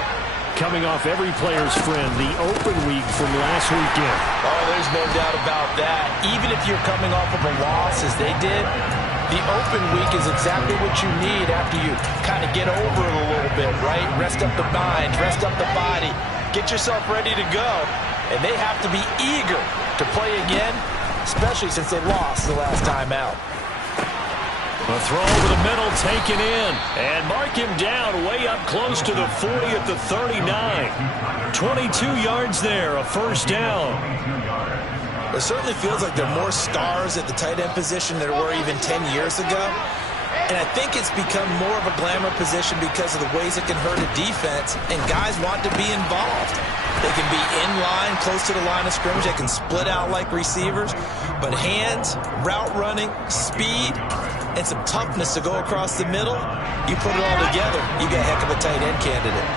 Coming off every player's friend, the open week from last weekend. Oh, there's no doubt about that. Even if you're coming off of a loss as they did, the open week is exactly what you need after you kind of get over it a little bit, right? Rest up the mind, rest up the body, get yourself ready to go. And they have to be eager to play again, especially since they lost the last time out. A throw over the middle taken in. And mark him down way up close to the 40 at the 39. 22 yards there, a first down. It certainly feels like there are more stars at the tight end position than there were even 10 years ago. And I think it's become more of a glamour position because of the ways it can hurt a defense, and guys want to be involved. They can be in line, close to the line of scrimmage. They can split out like receivers. But hands, route running, speed, and some toughness to go across the middle, you put it all together, you get a heck of a tight end candidate.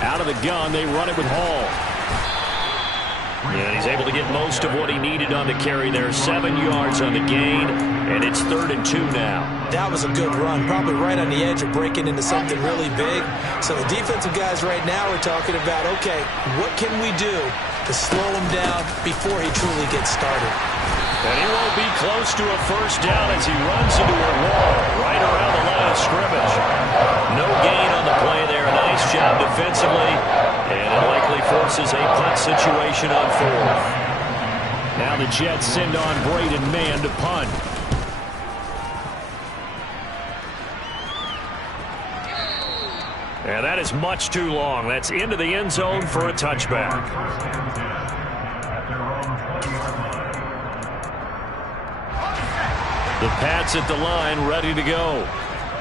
Out of the gun, they run it with Hall. And he's able to get most of what he needed on the carry there. 7 yards on the gain, and it's 3rd and 2 now. That was a good run, probably right on the edge of breaking into something really big. So the defensive guys right now are talking about, okay, what can we do to slow him down before he truly gets started? And he won't be close to a first down as he runs into a wall right around the line of scrimmage. No gain on the play there. Nice job defensively. And it likely forces a punt situation on 4th. Now the Jets send on Braden Mann to punt. And that is much too long. That's into the end zone for a touchback. The Pats at the line, ready to go.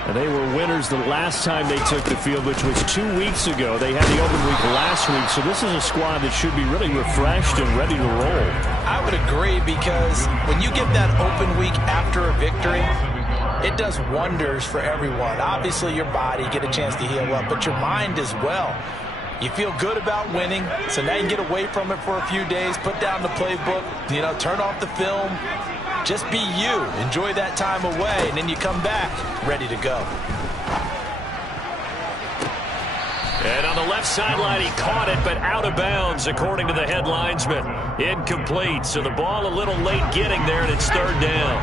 And they were winners the last time they took the field, which was 2 weeks ago. They had the open week last week, so this is a squad that should be really refreshed and ready to roll. I would agree, because when you get that open week after a victory, it does wonders for everyone. Obviously, your body, get a chance to heal up, but your mind as well. You feel good about winning, so now you can get away from it for a few days, put down the playbook, turn off the film. Just be you. Enjoy that time away, and then you come back ready to go. And on the left sideline, he caught it, but out of bounds, according to the head linesman. Incomplete, so the ball a little late getting there, and it's 3rd down.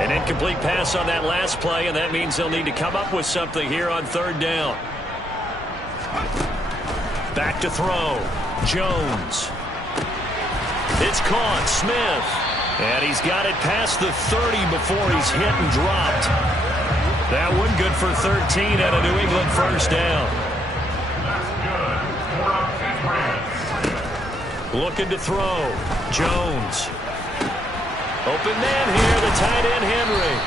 An incomplete pass on that last play, and that means they'll need to come up with something here on 3rd down. Back to throw. Jones. It's caught. Smith. And he's got it past the 30 before he's hit and dropped. That one good for 13 and a New England first down. Looking to throw. Jones. Open man here, the tight end Henry.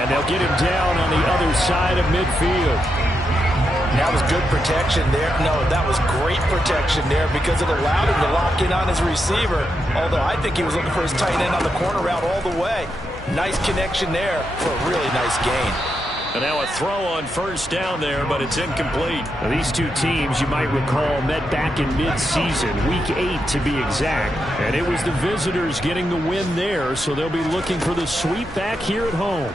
And they'll get him down on the other side of midfield. That was good protection there. No, that was great protection there because it allowed him to lock in on his receiver. Although I think he was looking for his tight end on the corner route all the way. Nice connection there for a really nice gain. And now a throw on first down there, but it's incomplete. Now these two teams, you might recall, met back in mid-season, week 8 to be exact. And it was the visitors getting the win there, so they'll be looking for the sweep back here at home.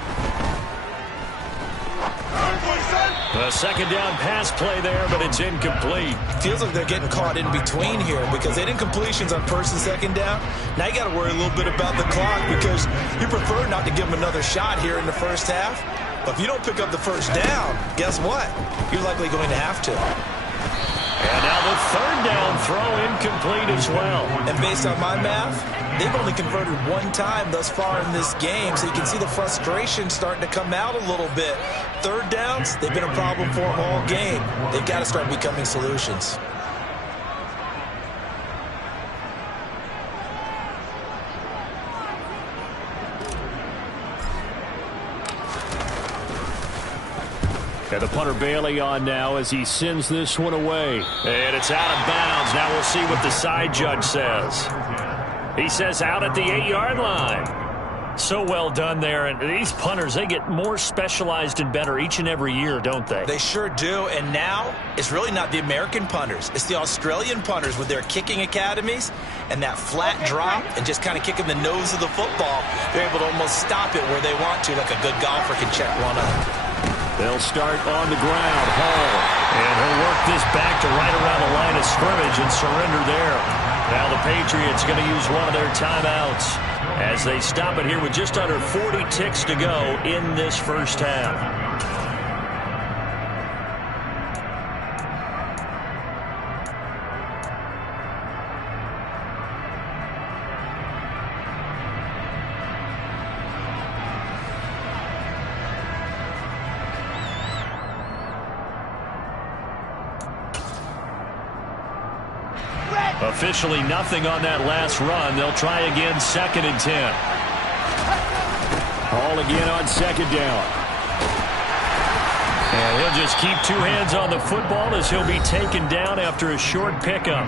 A second down pass play there, but it's incomplete. Feels like they're getting caught in between here because they didn't completions on 1st and 2nd down. Now you got to worry a little bit about the clock because you prefer not to give them another shot here in the first half. But if you don't pick up the first down, guess what? You're likely going to have to. And now the 3rd down throw incomplete as well. And based on my math, they've only converted 1 time thus far in this game, so you can see the frustration starting to come out a little bit. 3rd downs, they've been a problem for them all game. They've got to start becoming solutions. And the punter Bailey on now as he sends this one away. And it's out of bounds. Now we'll see what the side judge says. He says out at the 8-yard line. So well done there. And these punters, they get more specialized and better each and every year, don't they? They sure do. And now it's really not the American punters. It's the Australian punters with their kicking academies and that flat drop and just kind of kicking the nose of the football. They're able to almost stop it where they want to, like a good golfer can check one up. They'll start on the ground. Hall. And he'll work this back to right around the line of scrimmage and surrender there. Now the Patriots going to use one of their timeouts as they stop it here with just under 40 ticks to go in this first half. Officially nothing on that last run. They'll try again, 2nd and 10. Hall again on 2nd down. And he'll just keep 2 hands on the football as he'll be taken down after a short pickup.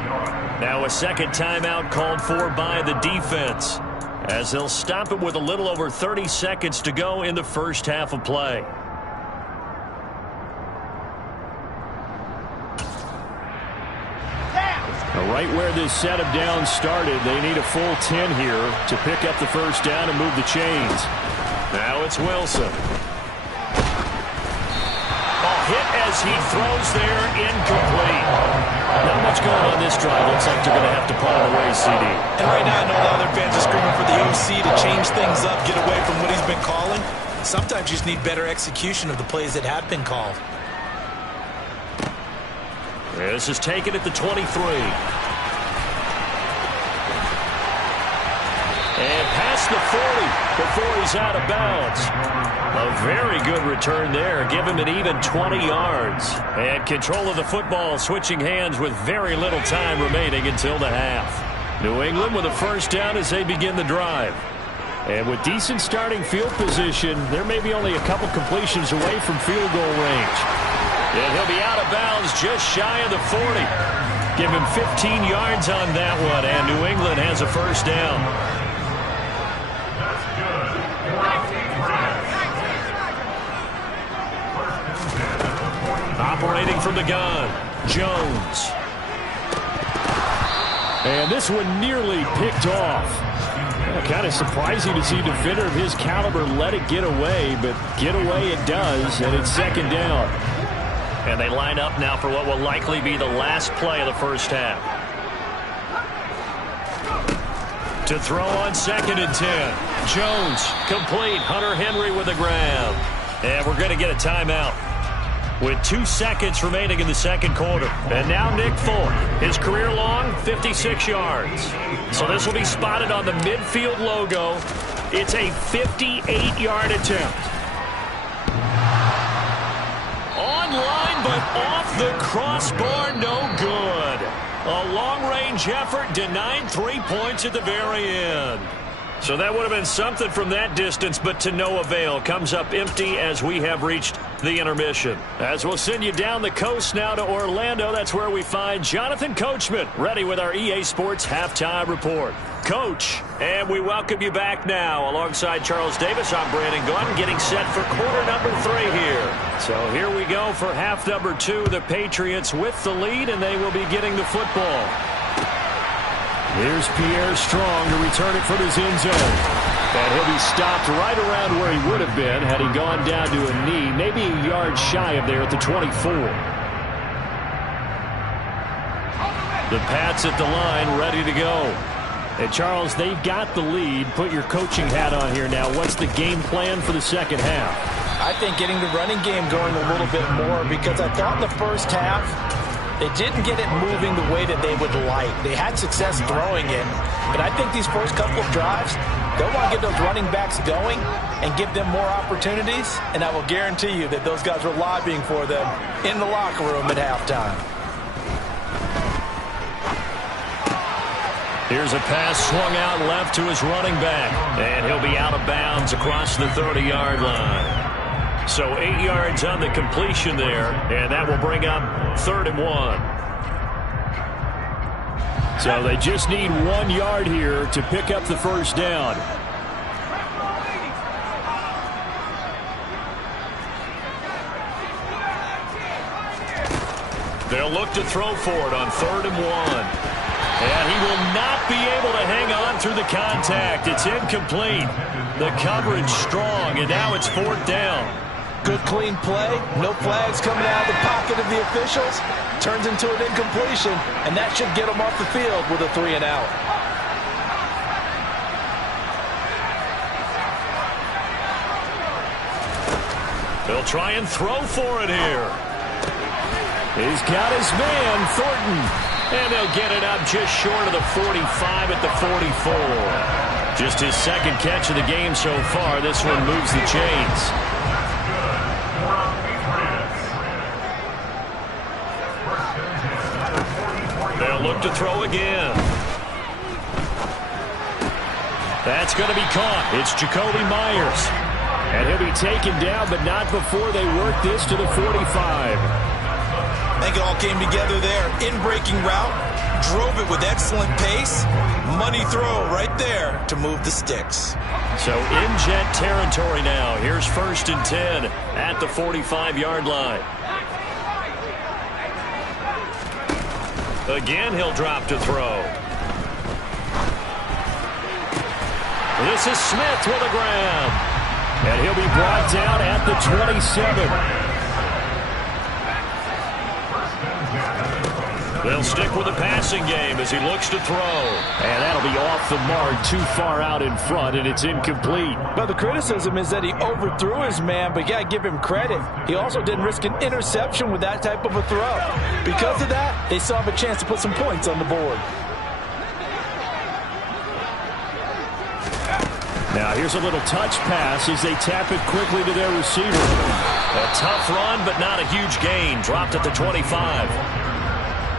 Now a second timeout called for by the defense as they'll stop it with a little over 30 seconds to go in the first half of play. Right where this set of downs started, they need a full 10 here to pick up the first down and move the chains. Now it's Wilson. Hit as he throws there, incomplete. Not much going on this drive. Looks like they're going to have to punt it away, CD. And right now I know the other fans are screaming for the OC to change things up, get away from what he's been calling. Sometimes you just need better execution of the plays that have been called. This is taken at the 23. And past the 40 before he's out of bounds. A very good return there. Give him an even 20 yards. And control of the football, switching hands with very little time remaining until the half. New England with a first down as they begin the drive. And with decent starting field position, there may be only a couple completions away from field goal range. And he'll be out of bounds just shy of the 40. Give him 15 yards on that one, and New England has a first down. Operating from the gun, Jones. And this one nearly picked off. Kind of surprising to see a defender of his caliber let it get away, but get away it does, and it's 2nd down. And they line up now for what will likely be the last play of the first half. To throw on 2nd and 10. Jones, complete. Hunter Henry with a grab. And we're going to get a timeout with 2 seconds remaining in the second quarter. And now Nick Folk, his career long, 56 yards. So this will be spotted on the midfield logo. It's a 58-yard attempt. Online, but off the crossbar, no good. A long-range effort denied 3 points at the very end. So that would have been something from that distance, but to no avail. Comes up empty as we have reached the intermission. As we'll send you down the coast now to Orlando, that's where we find Jonathan Coachman, ready with our EA Sports Halftime Report. Coach, and we welcome you back now. Alongside Charles Davis, I'm Brandon Gordon, getting set for quarter number 3 here. So here we go for half number 2. The Patriots with the lead, and they will be getting the football. Here's Pierre Strong to return it from his end zone. And he'll be stopped right around where he would have been had he gone down to a knee, maybe a yard shy of there at the 24. The Pats at the line, ready to go. And Charles, they've got the lead. Put your coaching hat on here now. What's the game plan for the second half? I think getting the running game going a little bit more, because I thought in the first half they didn't get it moving the way that they would like. They had success throwing it, but I think these first couple of drives, they'll want to get those running backs going and give them more opportunities, and I will guarantee you that those guys were lobbying for them in the locker room at halftime. Here's a pass swung out left to his running back, and he'll be out of bounds across the 30-yard line. So 8 yards on the completion there, and that will bring up 3rd and 1. So they just need 1 yard here to pick up the first down. They'll look to throw for it on 3rd and 1. And he will not be able to hang on through the contact. It's incomplete. The coverage strong, and now it's 4th down. Good clean play. No flags coming out of the pocket of the officials. Turns into an incompletion, and that should get them off the field with a 3 and out. They'll try and throw for it here. He's got his man, Thornton. And they'll get it up just short of the 45 at the 44. Just his second catch of the game so far. This one moves the chains. They'll look to throw again. That's going to be caught. It's Jacoby Myers. And he'll be taken down, but not before they work this to the 45. I think it all came together there. In-breaking route, drove it with excellent pace. Money throw right there to move the sticks. So in jet territory now. Here's 1st and 10 at the 45-yard line. Again, he'll drop to throw. This is Smith with a grab. And he'll be brought down at the 27. They'll stick with the passing game as he looks to throw. And that'll be off the mark, too far out in front, and it's incomplete. But the criticism is that he overthrew his man, but you got to give him credit. He also didn't risk an interception with that type of a throw. Because of that, they still have a chance to put some points on the board. Now here's a little touch pass as they tap it quickly to their receiver. A tough run, but not a huge gain. Dropped at the 25.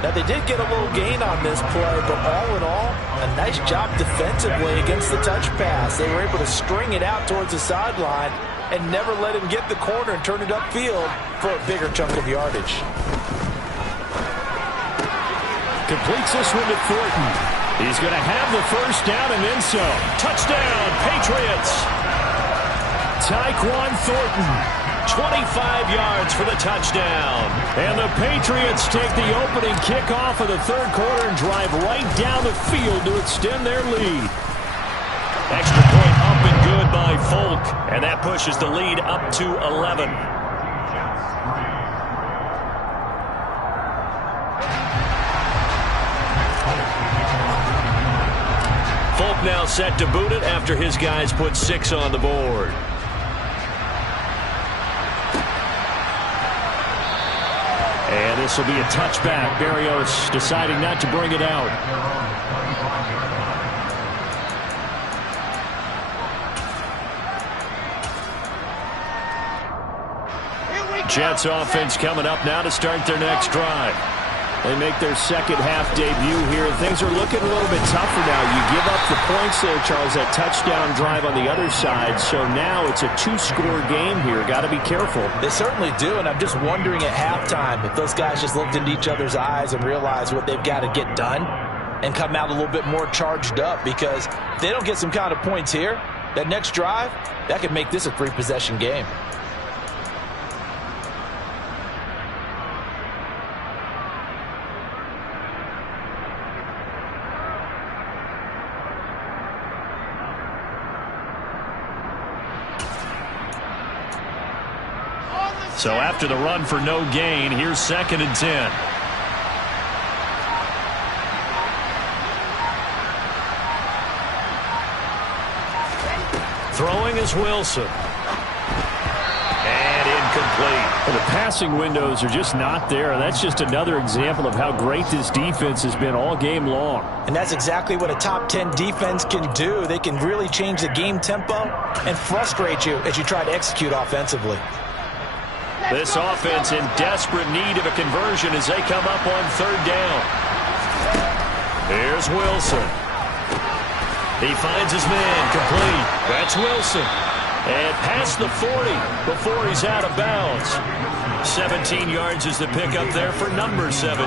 Now, they did get a little gain on this play, but all in all, a nice job defensively against the touch pass. They were able to string it out towards the sideline and never let him get the corner and turn it upfield for a bigger chunk of yardage. Completes this one to Thornton. He's going to have the first down and then some. Touchdown, Patriots! Tyquan Thornton. 25 yards for the touchdown. And the Patriots take the opening kickoff of the third quarter and drive right down the field to extend their lead. Extra point up and good by Folk. And that pushes the lead up to 11. Folk now set to boot it after his guys put 6 on the board. And this will be a touchback. Berrios deciding not to bring it out. Jets offense coming up now to start their next drive. They make their second half debut here. Things are looking a little bit tougher now. You give up the points there, Charles, that touchdown drive on the other side. So now it's a 2-score game here. Got to be careful. They certainly do, and I'm just wondering at halftime if those guys just looked into each other's eyes and realized what they've got to get done and come out a little bit more charged up, because if they don't get some kind of points here, that next drive, that could make this a 3-possession game. So after the run for no gain, here's 2nd and 10. Throwing is Wilson. And incomplete. Well, the passing windows are just not there. That's just another example of how great this defense has been all game long. And that's exactly what a top 10 defense can do. They can really change the game tempo and frustrate you as you try to execute offensively. This offense in desperate need of a conversion as they come up on 3rd down. Here's Wilson. He finds his man, complete. That's Wilson. And past the 40 before he's out of bounds. 17 yards is the pickup there for number 17.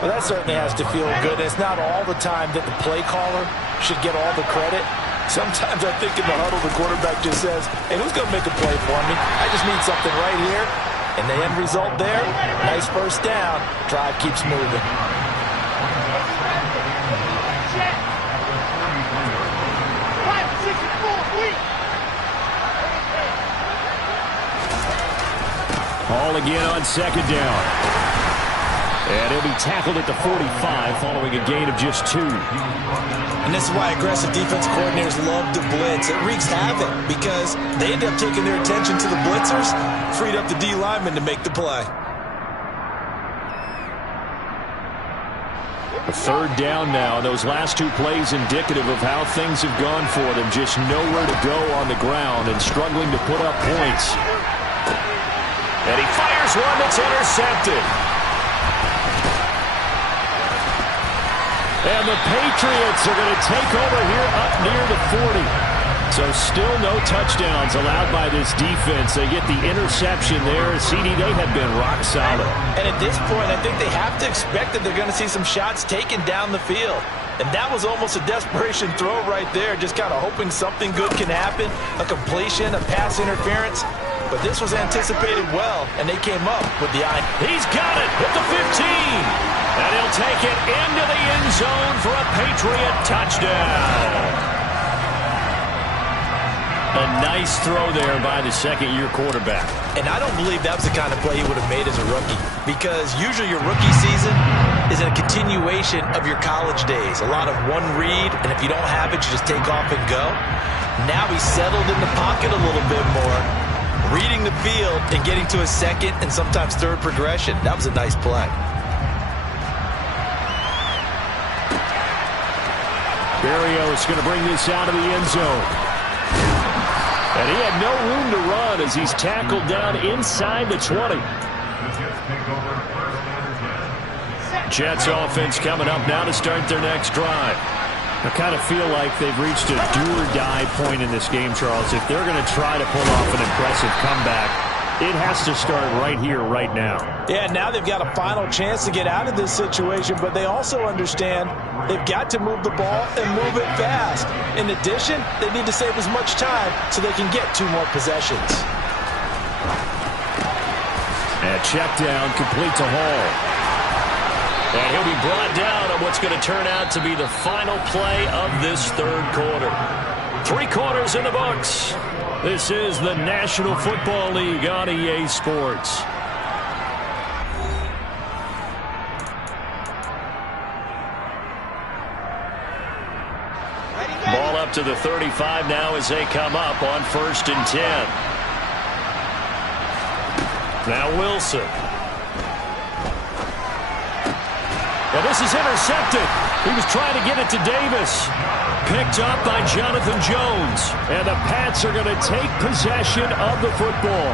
Well, that certainly has to feel good. It's not all the time that the play caller should get all the credit. Sometimes I think in the huddle, the quarterback just says, hey, who's going to make a play for me? I just need something right here. And the end result there, nice first down. Drive keeps moving. All again on second down. And he'll be tackled at the 45 following a gain of just 2. And this is why aggressive defense coordinators love to blitz. It wreaks havoc because they end up taking their attention to the blitzers, freed up the D lineman to make the play. A third down now. Those last 2 plays indicative of how things have gone for them. Just nowhere to go on the ground and struggling to put up points. And he fires one that's intercepted. And the Patriots are going to take over here up near the 40. So still no touchdowns allowed by this defense. They get the interception there. CD, they had been rock solid. And at this point, I think they have to expect that they're going to see some shots taken down the field. And that was almost a desperation throw right there, just kind of hoping something good can happen, a completion, a pass interference. But this was anticipated well, and they came up with the eye. He's got it at the 15. And he'll take it into the end zone for a Patriot touchdown. A nice throw there by the second-year quarterback. And I don't believe that was the kind of play he would have made as a rookie, because usually your rookie season is a continuation of your college days. A lot of one read, and if you don't have it, you just take off and go. Now he's settled in the pocket a little bit more, reading the field and getting to a second and sometimes third progression. That was a nice play. Berrios going to bring this out of the end zone. And he had no room to run as he's tackled down inside the 20. Jets offense coming up now to start their next drive. I kind of feel like they've reached a do-or-die point in this game, Charles. If they're going to try to pull off an impressive comeback, it has to start right here, right now. Yeah, now they've got a final chance to get out of this situation, but they also understand they've got to move the ball and move it fast. In addition, they need to save as much time so they can get 2 more possessions. And check down, complete to Hall. And he'll be brought down on what's going to turn out to be the final play of this third quarter. 3 quarters in the books. This is the National Football League on EA Sports. Ball up to the 35 now as they come up on 1st and 10. Now Wilson. Well, this is intercepted. He was trying to get it to Davis. Picked up by Jonathan Jones. And the Pats are going to take possession of the football.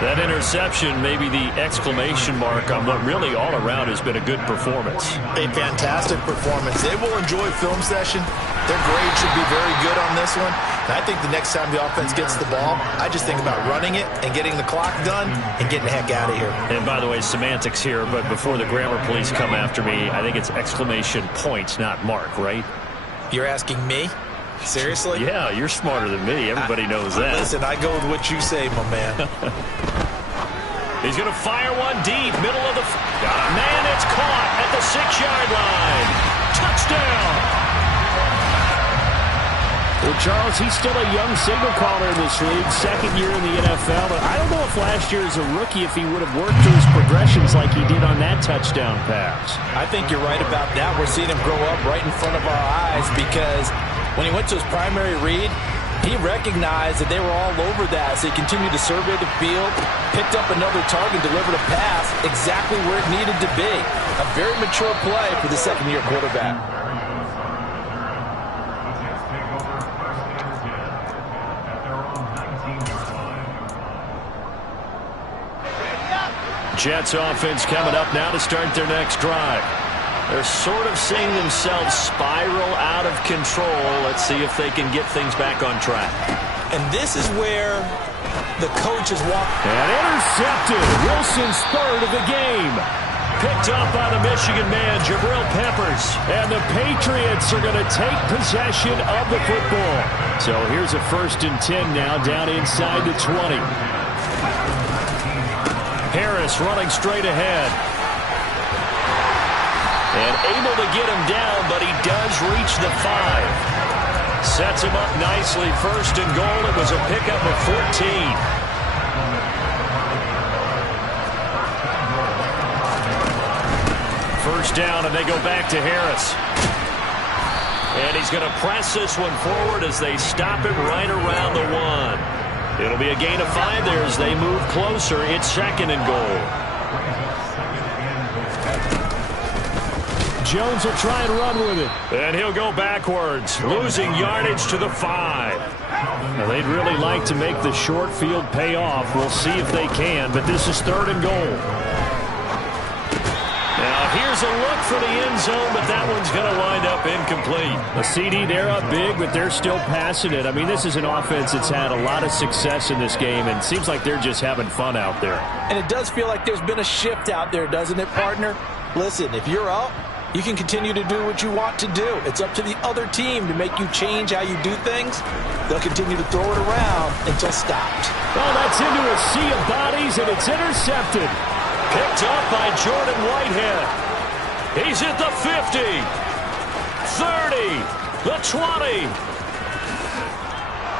That interception may be the exclamation mark on what really all around has been a good performance. A fantastic performance. They will enjoy film session. Their grade should be very good on this one. And I think the next time the offense gets the ball, I just think about running it and getting the clock done and getting the heck out of here. And by the way, semantics here, but before the grammar police come after me, I think it's exclamation point, not mark, right? You're asking me? Seriously? Yeah, you're smarter than me. Everybody knows that. Listen, I go with what you say, my man. He's going to fire one deep, middle of the... Got a man that's caught at the 6-yard line. Touchdown! Well, Charles, he's still a young signal caller in this league, 2nd year in the NFL. But I don't know if last year as a rookie, if he would have worked through his progressions like he did on that touchdown pass. I think you're right about that. We're seeing him grow up right in front of our eyes because when he went to his primary read, he recognized that they were all over that. So he continued to survey the field, picked up another target, delivered a pass exactly where it needed to be. A very mature play for the 2nd-year quarterback. Jets offense coming up now to start their next drive. They're sort of seeing themselves spiral out of control. Let's see if they can get things back on track. And this is where the coach is walking. And intercepted. Wilson's 3rd of the game. Picked up by the Michigan man, Jabril Peppers. And the Patriots are going to take possession of the football. So here's a 1st and 10 now down inside the 20. Harris running straight ahead. And able to get him down, but he does reach the 5. Sets him up nicely. 1st and goal. It was a pickup of 14. first down, and they go back to Harris. And he's going to press this one forward as they stop it right around the 1. It'll be a gain of 5 there as they move closer. It's 2nd and goal. Jones will try and run with it. And he'll go backwards, losing yardage to the 5. Now, they'd really like to make the short field pay off. We'll see if they can, but this is 3rd and goal. Now, here's a look for the end zone, but that one's going to wind up incomplete. A CD, they're up big, but they're still passing it. I mean, this is an offense that's had a lot of success in this game, and it seems like they're just having fun out there. And it does feel like there's been a shift out there, doesn't it, partner? Listen, if you're up, you can continue to do what you want to do. It's up to the other team to make you change how you do things. They'll continue to throw it around until stopped. Oh, that's into a sea of bodies, and it's intercepted. Picked up by Jordan Whitehead. He's at the 50, 30, the 20.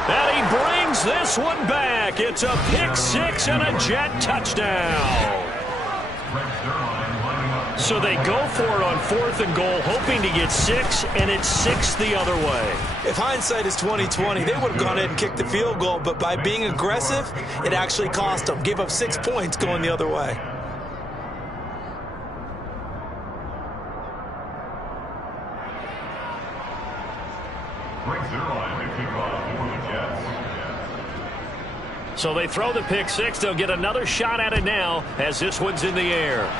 And he brings this one back. It's a pick 6 and a Jet touchdown. So they go for it on 4th and goal, hoping to get 6, and it's 6 the other way. If hindsight is 20/20, they would have gone ahead and kicked the field goal, but by being aggressive, it actually cost them. Gave up 6 points going the other way. So they throw the pick 6. They'll get another shot at it now as this one's in the air.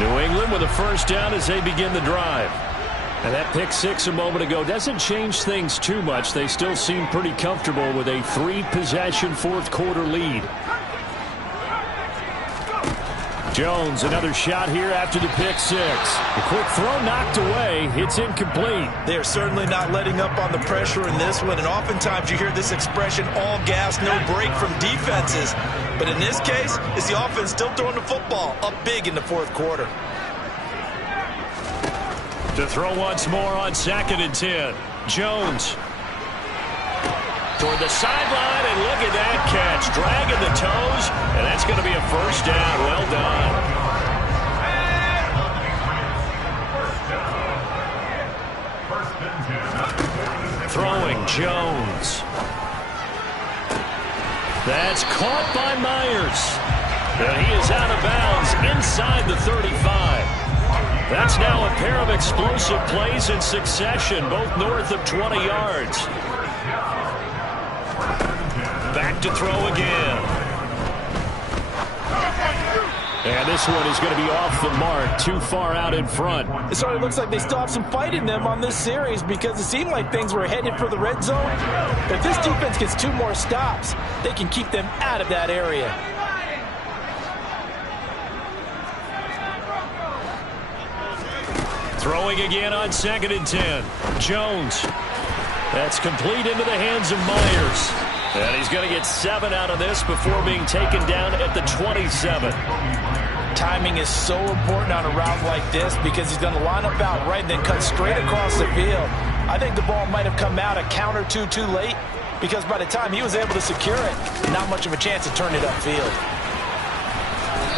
New England with a first down as they begin the drive. And that pick 6 a moment ago doesn't change things too much. They still seem pretty comfortable with a 3-possession 4th quarter lead. Jones, another shot here after the pick 6. A quick throw knocked away. It's incomplete. They're certainly not letting up on the pressure in this one, and oftentimes you hear this expression, all gas, no break from defenses. But in this case, it's the offense still throwing the football up big in the 4th quarter. To throw once more on 2nd and 10. Jones. Toward the sideline, and look at that catch. Dragging the toes, and that's going to be a first down. Well done. Throwing Jones. That's caught by Myers. And he is out of bounds inside the 35. That's now a pair of explosive plays in succession, both north of 20 yards. Back to throw again. And this one is going to be off the mark, too far out in front. It certainly looks like they still have some fight in them on this series because it seemed like things were headed for the red zone. But if this defense gets 2 more stops, they can keep them out of that area. Throwing again on 2nd and 10. Jones. That's complete into the hands of Myers. And he's going to get 7 out of this before being taken down at the 27. Timing is so important on a route like this because he's going to line up out right and then cut straight across the field. I think the ball might have come out a count or two too late because by the time he was able to secure it, not much of a chance to turn it upfield.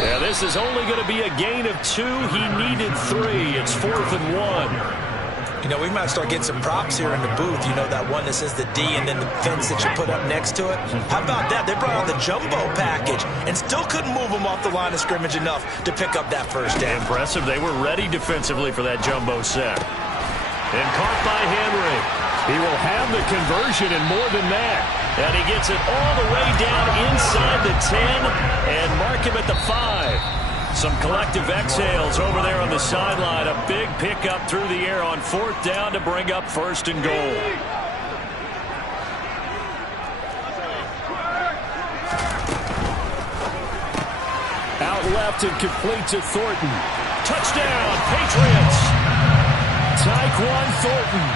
Yeah, this is only going to be a gain of 2. He needed 3. It's 4th and 1. You know, we might start getting some props here in the booth. You know, that one that says the D and then the fence that you put up next to it. How about that? They brought out the jumbo package and still couldn't move them off the line of scrimmage enough to pick up that first down. Impressive. They were ready defensively for that jumbo set. And caught by Henry. He will have the conversion and more than that. And he gets it all the way down inside the 10 and mark him at the 5. Some collective exhales over there on the sideline. A big pickup through the air on 4th down to bring up 1st and goal. Out left and complete to Thornton. Touchdown, Patriots! Tyquan Thornton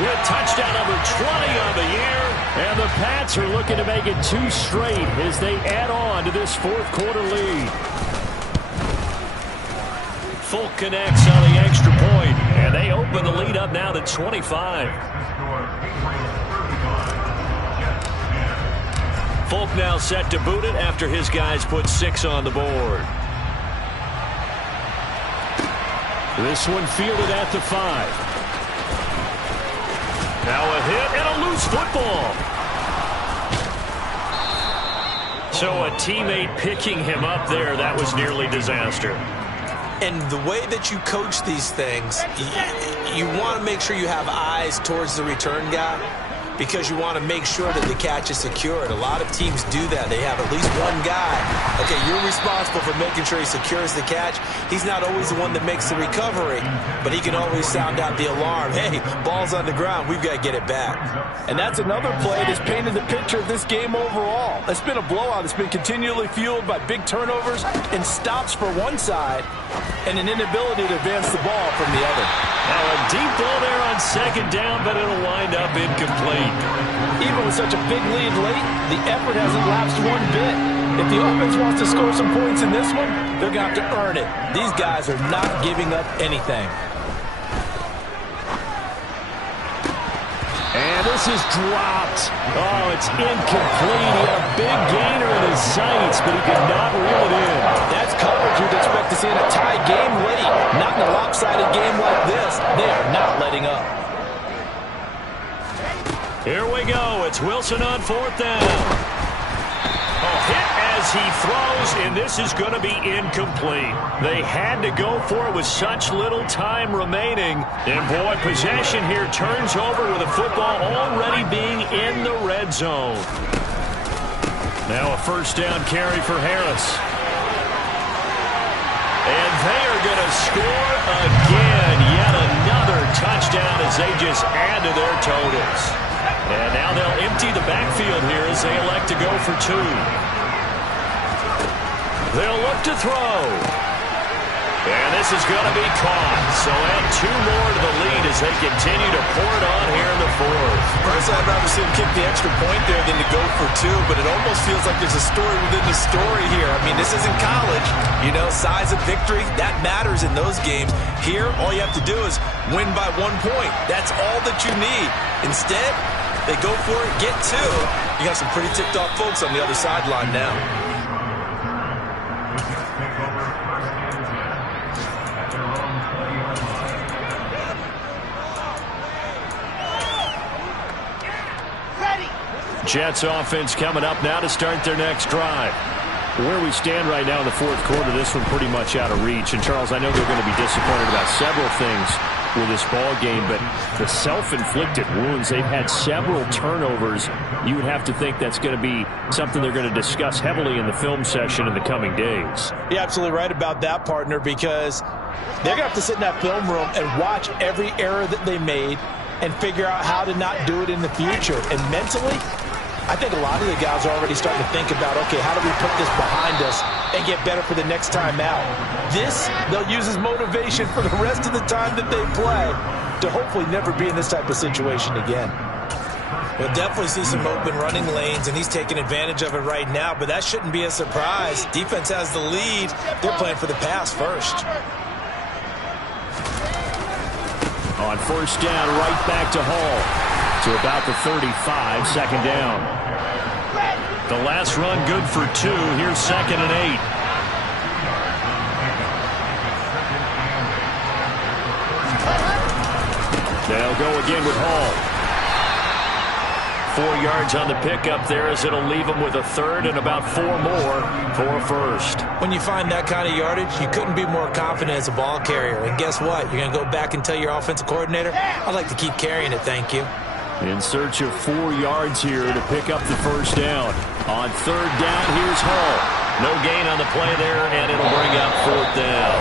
with touchdown number 20 on the year. And the Pats are looking to make it 2 straight as they add on to this 4th quarter lead. Folk connects on the extra point, and they They open the lead up now to 25. Folk now set to boot it after his guys put 6 on the board. This one fielded at the 5. Now a hit and a loose football. So a teammate picking him up there, that was nearly disaster. And the way that you coach these things, you want to make sure you have eyes towards the return guy, because you want to make sure that the catch is secured. A lot of teams do that. They have at least one guy. Okay, you're responsible for making sure he secures the catch. He's not always the one that makes the recovery, but he can always sound out the alarm. Hey, ball's on the ground. We've got to get it back. And that's another play that's painted the picture of this game overall. It's been a blowout. It's been continually fueled by big turnovers and stops for one side and an inability to advance the ball from the other. Now a deep ball there on second down, but it'll wind up incomplete. Even with such a big lead late, the effort hasn't lapsed one bit. If the offense wants to score some points in this one, they're going to have to earn it. These guys are not giving up anything. And this is dropped. Oh, it's incomplete. He had a big gainer in his sights, but he could not reel it in. That's coverage you'd expect to see in a tie game late. Not in a lopsided game like this. They are not letting up. Here we go. It's Wilson on 4th down. A hit as he throws, and this is going to be incomplete. They had to go for it with such little time remaining. And, boy, possession here turns over with the football already being in the red zone. Now a 1st down carry for Harris. And they are going to score again. Yet another touchdown as they just add to their totals. And now they'll empty the backfield here as they elect to go for 2. They'll look to throw. And this is going to be caught. So add 2 more to the lead as they continue to pour it on here in the 4th. Personally, I'd rather see him kick the extra point there than to go for 2, but it almost feels like there's a story within the story here. I mean, this isn't college. You know, size of victory, that matters in those games. Here, all you have to do is win by 1 point. That's all that you need. Instead, they go for it, get 2. You got some pretty ticked off folks on the other sideline now. Jets offense coming up now to start their next drive. Where we stand right now in the 4th quarter, this one pretty much out of reach. And, Charles, I know they're going to be disappointed about several things with this ball game, but the self-inflicted wounds, they've had several turnovers. You would have to think that's going to be something they're going to discuss heavily in the film session in the coming days. You're absolutely right about that, partner, because they're going to have to sit in that film room and watch every error that they made and figure out how to not do it in the future. And mentally, I think a lot of the guys are already starting to think about, okay, how do we put this behind us and get better for the next time out? This, they'll use as motivation for the rest of the time that they play to hopefully never be in this type of situation again. We'll definitely see some open running lanes, and he's taking advantage of it right now, but that shouldn't be a surprise. Defense has the lead. They're playing for the pass first. On 1st down, right back to Hall. To about the 35, 2nd down. The last run good for 2. Here's 2nd and 8. They'll go again with Hall. 4 yards on the pickup there as it'll leave them with a 3rd and about 4 more for a 1st. When you find that kind of yardage, you couldn't be more confident as a ball carrier. And guess what? You're going to go back and tell your offensive coordinator, I'd like to keep carrying it, thank you. In search of 4 yards here to pick up the 1st down. On 3rd down, here's Hall. No gain on the play there, and it'll bring up 4th down.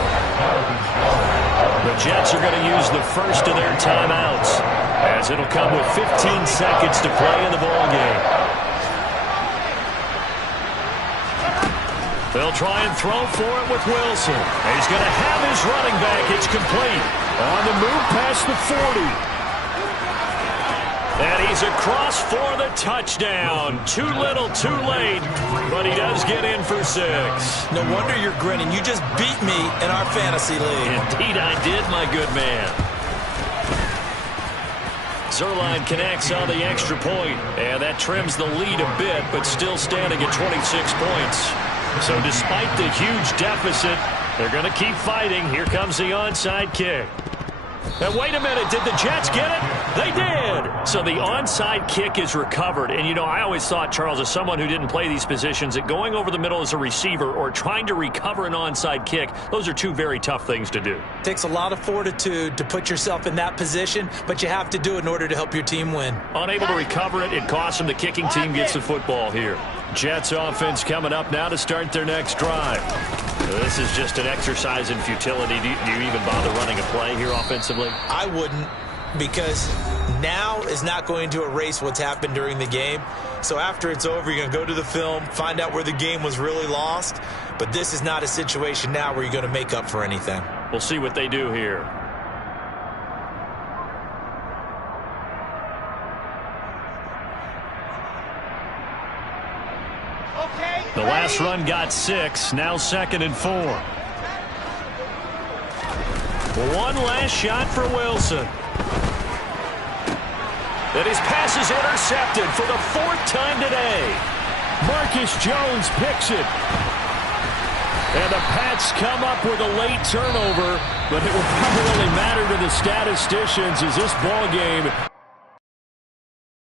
The Jets are going to use the first of their timeouts, as it'll come with 15 seconds to play in the ballgame. They'll try and throw for it with Wilson. And he's going to have his running back. It's complete. On the move past the 40. And he's across for the touchdown. Too little, too late, but he does get in for 6. No wonder you're grinning. You just beat me in our fantasy league. Indeed I did, my good man. Zerline connects on the extra point, and that trims the lead a bit, but still standing at 26 points. So despite the huge deficit, they're going to keep fighting. Here comes the onside kick. And wait a minute, did the Jets get it? They did! So the onside kick is recovered. And, you know, I always thought, Charles, as someone who didn't play these positions, that going over the middle as a receiver or trying to recover an onside kick, those are two very tough things to do. It takes a lot of fortitude to put yourself in that position, but you have to do it in order to help your team win. Unable to recover it, it costs them. The kicking team gets the football here. Jets offense coming up now to start their next drive. This is just an exercise in futility. Do you even bother running a play here offensively? I wouldn't, because now is not going to erase what's happened during the game. So after it's over, you're going to go to the film, find out where the game was really lost. But this is not a situation now where you're going to make up for anything. We'll see what they do here. The last run got 6, now 2nd and 4. One last shot for Wilson. And his pass is intercepted for the 4th time today. Marcus Jones picks it. And the Pats come up with a late turnover, but it will probably only matter to the statisticians as this ball game